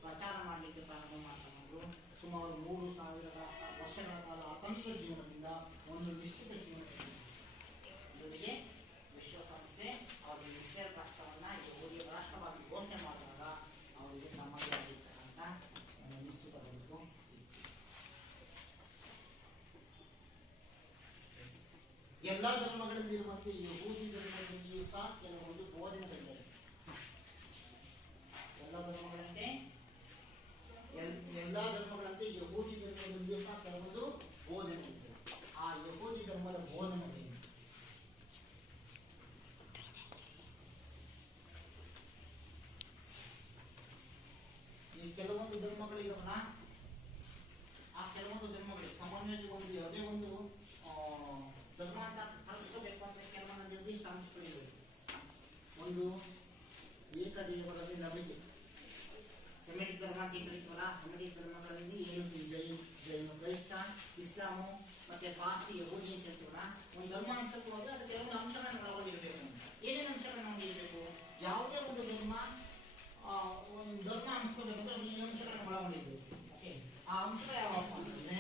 ಪ್ರಚಾರ ಮಾಡಲಿಕ್ಕೆ ಪ್ರಾರಂಭ ಮಾಡ್ತಾ ಬಂದ್ರು. ಸುಮಾರು 3000 ವರ್ಷಗಳ ಕಾಲ ಆತಂಕ ಜೀವನದಿಂದ ಒಂದು ನಿಶ್ಚಿತ ಜೀವನದಲ್ಲಿ ಇವರಿಗೆ ವಿಶ್ವಸಂಸ್ಥೆ ಅವರಿಗೆ ಇಸ್ರೇಲ್ ರಾಷ್ಟ್ರವನ್ನ ಯಹೂದಿಯ ರಾಷ್ಟ್ರವಾಗಿ ಘೋಷಣೆ ಮಾಡಿದಾಗ ಅವರಿಗೆ ಸಮಾಜವಾಗಿರ್ತಕ್ಕಂಥ ನಿಶ್ಚಿತ ಬದುಕು ಸಿಕ್ಕಿತು. ಎಲ್ಲಾ ಧರ್ಮಗಳಲ್ಲಿರುವಂತೆ ಯಹೂದಿ ಧರ್ಮದಲ್ಲಿಯೂ ಸಹ ಕೆಲವೊಂದು ಬೋಧನೆಗಳಿವೆ. ಎಲ್ಲಾ ಧರ್ಮಗಳಂತೆ ಯಹೂದಿ ಧರ್ಮದಲ್ಲಿಯೂ ಸಹ ಕೆಲವೊಂದು ಬೋಧನೆಗಳಿವೆ. ಆ ಯಹೂದಿ ಧರ್ಮದ ಬೋಧನೆಗಳೇನು? ಈ ಕೆಲವೊಂದು ಧರ್ಮಗಳಿರೋಣ, ಆ ಕೆಲವೊಂದು ಧರ್ಮಗಳು ಸಾಮಾನ್ಯವಾಗಿ ಒಂದು ಯಾವುದೇ ಒಂದು ಧರ್ಮ ಅಂತ ಕಲಿಸ್ಕೋಬೇಕು ಅಂದ್ರೆ ಕೆಲವೊಂದು ನಿರ್ದಿಷ್ಟ ಅಂಶಗಳಿವೆ. ಒಂದು ಏಕದೇವರಲ್ಲಿ ನಂಬಿಕೆ, ಸೆಮಿಟಿಕ್ ಧರ್ಮ ಅಂತ ಕರೀತೀವಲ್ಲ, ಸೆಮಿಟಿಕ್ ಧರ್ಮಗಳಲ್ಲಿ ಜೈನ, ಕ್ರೈಸ್ತ, ಇಸ್ಲಾಮು ಮತ್ತೆ ಪಾರ್ಸಿ, ಯಹೂದಿ ಅಂತ ಹೇಳ್ತೀವಲ್ಲ. ಒಂದು ಧರ್ಮ ಅನ್ಸಕ್ಕೆ ಹೋದ್ರೆ ಅದು ಕೆಲವೊಂದು ಅಂಶಗಳನ್ನು ಒಳಗೊಂಡಿರಬೇಕು. ಏನೇನು ಅಂಶಗಳನ್ನು ಹೊಂದಿರಬೇಕು? ಯಾವುದೇ ಒಂದು ಧರ್ಮ ಅನ್ಸ್ಕೋಬೇಕಂದ್ರೆ ಅದು ಈ ಅಂಶಗಳನ್ನು ಒಳಗೊಂಡಿರಬೇಕು. ಓಕೆ, ಆ ಅಂಶಗಳು ಯಾವಪ್ಪ ಅಂತಂದ್ರೆ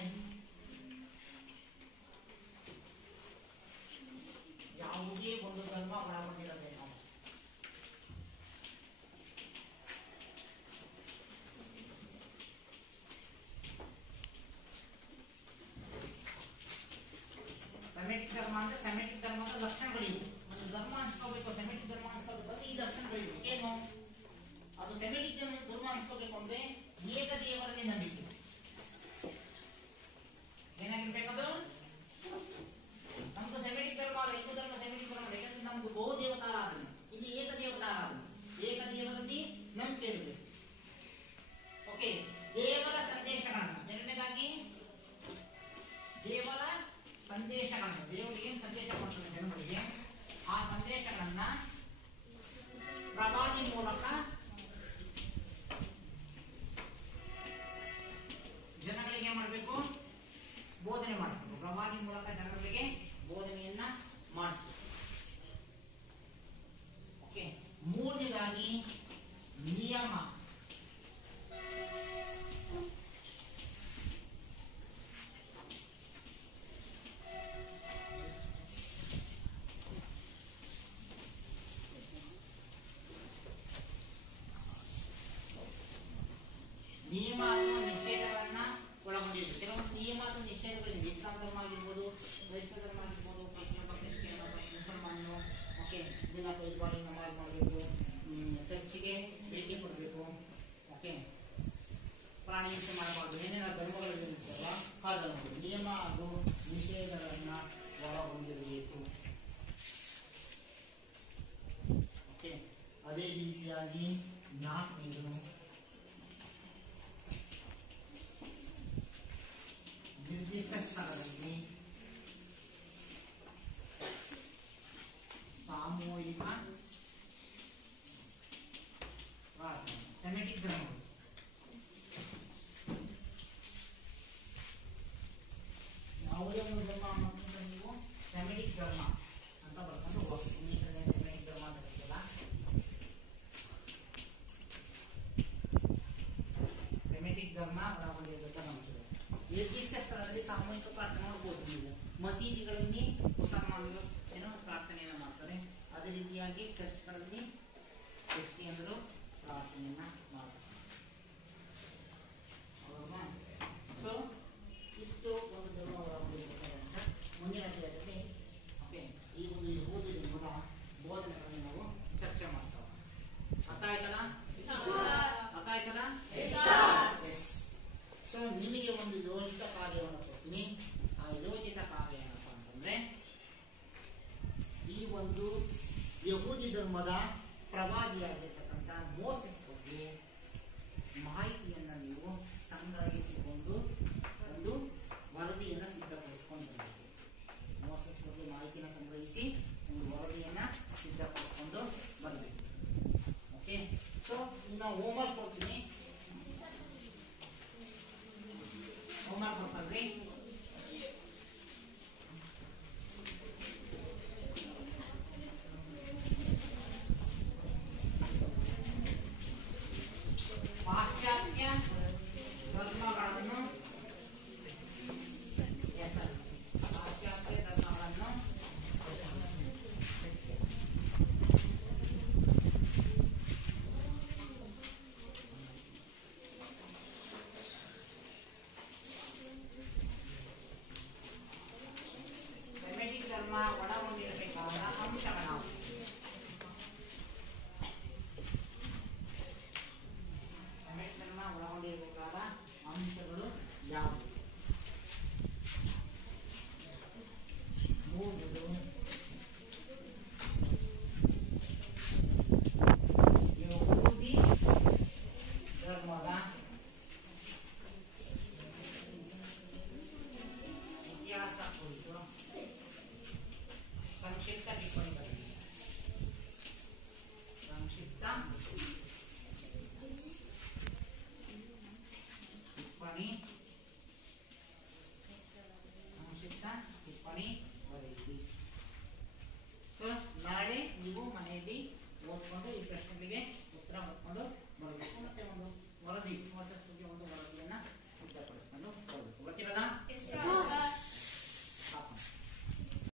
ಯಾವುದೇ ಒಂದು ಧರ್ಮ ಒಳಗೊಂಡಿರಬೇಕು. ಸೆಮಿಟಿಕ್ ಧರ್ಮ ಅಂದ್ರೆ ಸೆಮಿಟಿಕ್ ಧರ್ಮದ ಲಕ್ಷಣಗಳಿವೆ. ಒಂದು ಧರ್ಮ ಅನ್ಸ್ಕೋಬೇಕು, ಸೆಮಿಟಿಕ್ ಧರ್ಮ ಅನ್ಸ್ಕೋಬೇಕು ಅಂದ್ರೆ ಈ ಲಕ್ಷಣಗಳಿವೆ. ಏನು ಅದು? ಸೆಮಿಟಿಕ್ ಧರ್ಮ ಅನ್ಸ್ಕೋಬೇಕು ಅಂದ್ರೆ ಏಕದೇವರಲ್ಲಿ ನಂಬಿಕೆ. ಏನಾಗಿರ್ಬೇಕದು? ನಮ್ದು ಸೆಮಿಟಿಕ್ ಧರ್ಮ ಅಲ್ಲ, ಹಿಂದೂ ಧರ್ಮ ಸೆಮಿಟಿಕ್ ಧರ್ಮ. ಯಾಕಂದ್ರೆ ನಮ್ದು ಬಹುದೇವತಾರಾಧನೆ, ಇಲ್ಲಿ ಏಕದೇವತಾರಾಧನೆ. ಏಕದೇವರಲ್ಲಿ ನಂಬಿಕೆ ಇರಬೇಕು. ಓಕೆ, ದೇವರ ಸಂದೇಶಗಳನ್ನು, ಎರಡನೇದಾಗಿ ದೇವರ ಸಂದೇಶಗಳನ್ನು, ದೇವರು ಏನು ಸಂದೇಶ ಕೊಡ್ತಾರೆ ಜನಗಳಿಗೆ, ಆ ಸಂದೇಶಗಳನ್ನ ಪ್ರವಾದಿ ಮೂಲಕ ಜನಗಳಿಗೆ ಏನ್ ಮಾಡಬೇಕು? ಬೋಧನೆ ಮಾಡಬೇಕು. ಪ್ರವಾದಿ ಮೂಲಕ ಜನಗಳಿಗೆ ಬೋಧನೆಯನ್ನ ಮಾಡಿಸಬೇಕು. ಓಕೆ, ಮೂರನೇದಾಗಿ ನಿಯಮ. ನಿಯಮ ಅಥವಾ ನಿಷೇಧಗಳನ್ನ ಒಳಗೊಂಡಿದೆ. ಕೆಲವೊಂದು ನಿಯಮ ಅಥವಾ ನಿಷೇಧಗಳಿವೆ. ಇಸ್ಲಾಂ ಧರ್ಮ ಆಗಿರ್ಬೋದು, ಕ್ರೈಸ್ತ ಧರ್ಮ ಆಗಿರ್ಬೋದು, ಮುಸಲ್ಮಾನರು ಓಕೆ ದಿನ 5 ಬಾರಿ ನಮಾಜ್ ಮಾಡಬೇಕು, ಚರ್ಚಿಗೆ ಭೇಟಿ ಕೊಡಬೇಕು, ಓಕೆ ಪ್ರಾಣಿ ಹಿಂಸೆ ಮಾಡಬಾರ್ದು, ಏನೇನು ಧರ್ಮಗಳಿರುತ್ತಲ್ಲ ಆ ಧರ್ಮಗಳು ನಿಯಮ ಹಾಗೂ ನಿಷೇಧಗಳನ್ನ ಒಳಗೊಂಡಿರಬೇಕು. ಓಕೆ, ಅದೇ ರೀತಿಯಾಗಿ 4ನೇದು ನಿರ್ದಿಷ್ಟ ಸ್ಥಳದಲ್ಲಿ ಸಾಮೂಹಿಕ ಪ್ರಾರ್ಥನೆ. ಸೆಮಿಟಿಕ್ ಧರ್ಮಗಳು ಯಾವುದೇ ಒಂದು ಧರ್ಮ ಅನ್ನೋದ್ರಿಂದ ನೀವು ಸೆಮಿಟಿಕ್ ಧರ್ಮ ಅಂತ ಬರ್ಕೊಂಡು ಹೋಗಿ. ಇಂಗ್ಲಿಷ್ ಸೆಮಿಟಿಕ್ ಧರ್ಮ ಅಂತ ಕರೀತಲ್ಲ. ಮುಸಲ್ಮಾನರು ಏನೋ ಪ್ರಾರ್ಥನೆಯನ್ನು ಮಾಡ್ತಾರೆ. ಅದೇ ರೀತಿಯಾಗಿ ಚರ್ಚ್ಗಳಲ್ಲಿ ಕ್ರಿಶ್ಚಿಯನ್ರು ಪ್ರಾರ್ಥನೆಯನ್ನ ಮಾಡ್ತಾರೆ. ಹೌದಾ? ಸೊ ಇಷ್ಟು ಒಂದು ಧರ್ಮ ಮುಂದಿನ ವಿಷಯದಲ್ಲಿ ಓಕೆ ಈ ಒಂದು ಯಹೂದಿ ಧರ್ಮದ ಬೋಧನೆಗಳನ್ನು ನಾವು ಚರ್ಚೆ ಮಾಡ್ತಾವೆ. ಅರ್ಥ ಆಯ್ತಲ್ಲ? ಅರ್ಥ ಆಯ್ತಲ್ಲ? ಎಸ್. ಸೊ ನಿಮಗೆ ಒಂದು ಯೋಜಿತ ಕಾರ್ಯವನ್ನು ಕೊಡ್ತೀನಿ. ಆ ಯೋಜಿತ ಕಾರ್ಯ ಏನಪ್ಪ ಅಂತಂದ್ರೆ ಈ ಒಂದು ಯಹೂದಿ ಧರ್ಮದ ಪ್ರವಾದಿಯಾಗಿರ್ತಕ್ಕಂಥ ಮೋಸೆಸ್ ಬಗ್ಗೆ ಮಾಹಿತಿಯನ್ನು ನೀವು ಸಂಗ್ರಹಿಸಿಕೊಂಡು ಒಂದು ವರದಿಯನ್ನು ಸಿದ್ಧಪಡಿಸಿಕೊಂಡು ಬರಬೇಕು. ಮೋಸೆಸ್ ಬಗ್ಗೆ ಮಾಹಿತಿಯನ್ನು ಸಂಗ್ರಹಿಸಿ ಒಂದು ವರದಿಯನ್ನು ಸಿದ್ಧಪಡಿಸಿಕೊಂಡು ಬರಬೇಕು. ಓಕೆ. ಸೊ ನಾವು ಹೋಮ್ವರ್ಕ್ ಕೊಡ್ತೀನಿ. ಹೋಮ್ವರ್ಕ್ ಕೊಡ್ತಾರ್ರಿ. ಪಾಶ್ಚಾತ್ಯ ಧರ್ಮಗಳನ್ನು ಹೆಸರಿಸಿ. ಪಾಶ್ಚಾತ್ಯ ಧರ್ಮಗಳನ್ನು ಹೆಸರಿಸಿ. ಸೆಮಿಟಿಕ್ ಧರ್ಮ ಒಳಗೊಂಡಿರಬೇಕಾದ ಅಂಶಗಳು. ಸೆಮಿಟಿಕ್ ಧರ್ಮ ಒಳಗೊಂಡಿರಬೇಕಾದ ಅಂಶಗಳು ಯಾವುವು? ಮೂರು ಯಹೂದಿ ಧರ್ಮದ ಇತಿಹಾಸ ಕುರಿತು ಸಂಕ್ಷಿಪ್ತ ಟಿಪ್ಪಣಿಗಳು.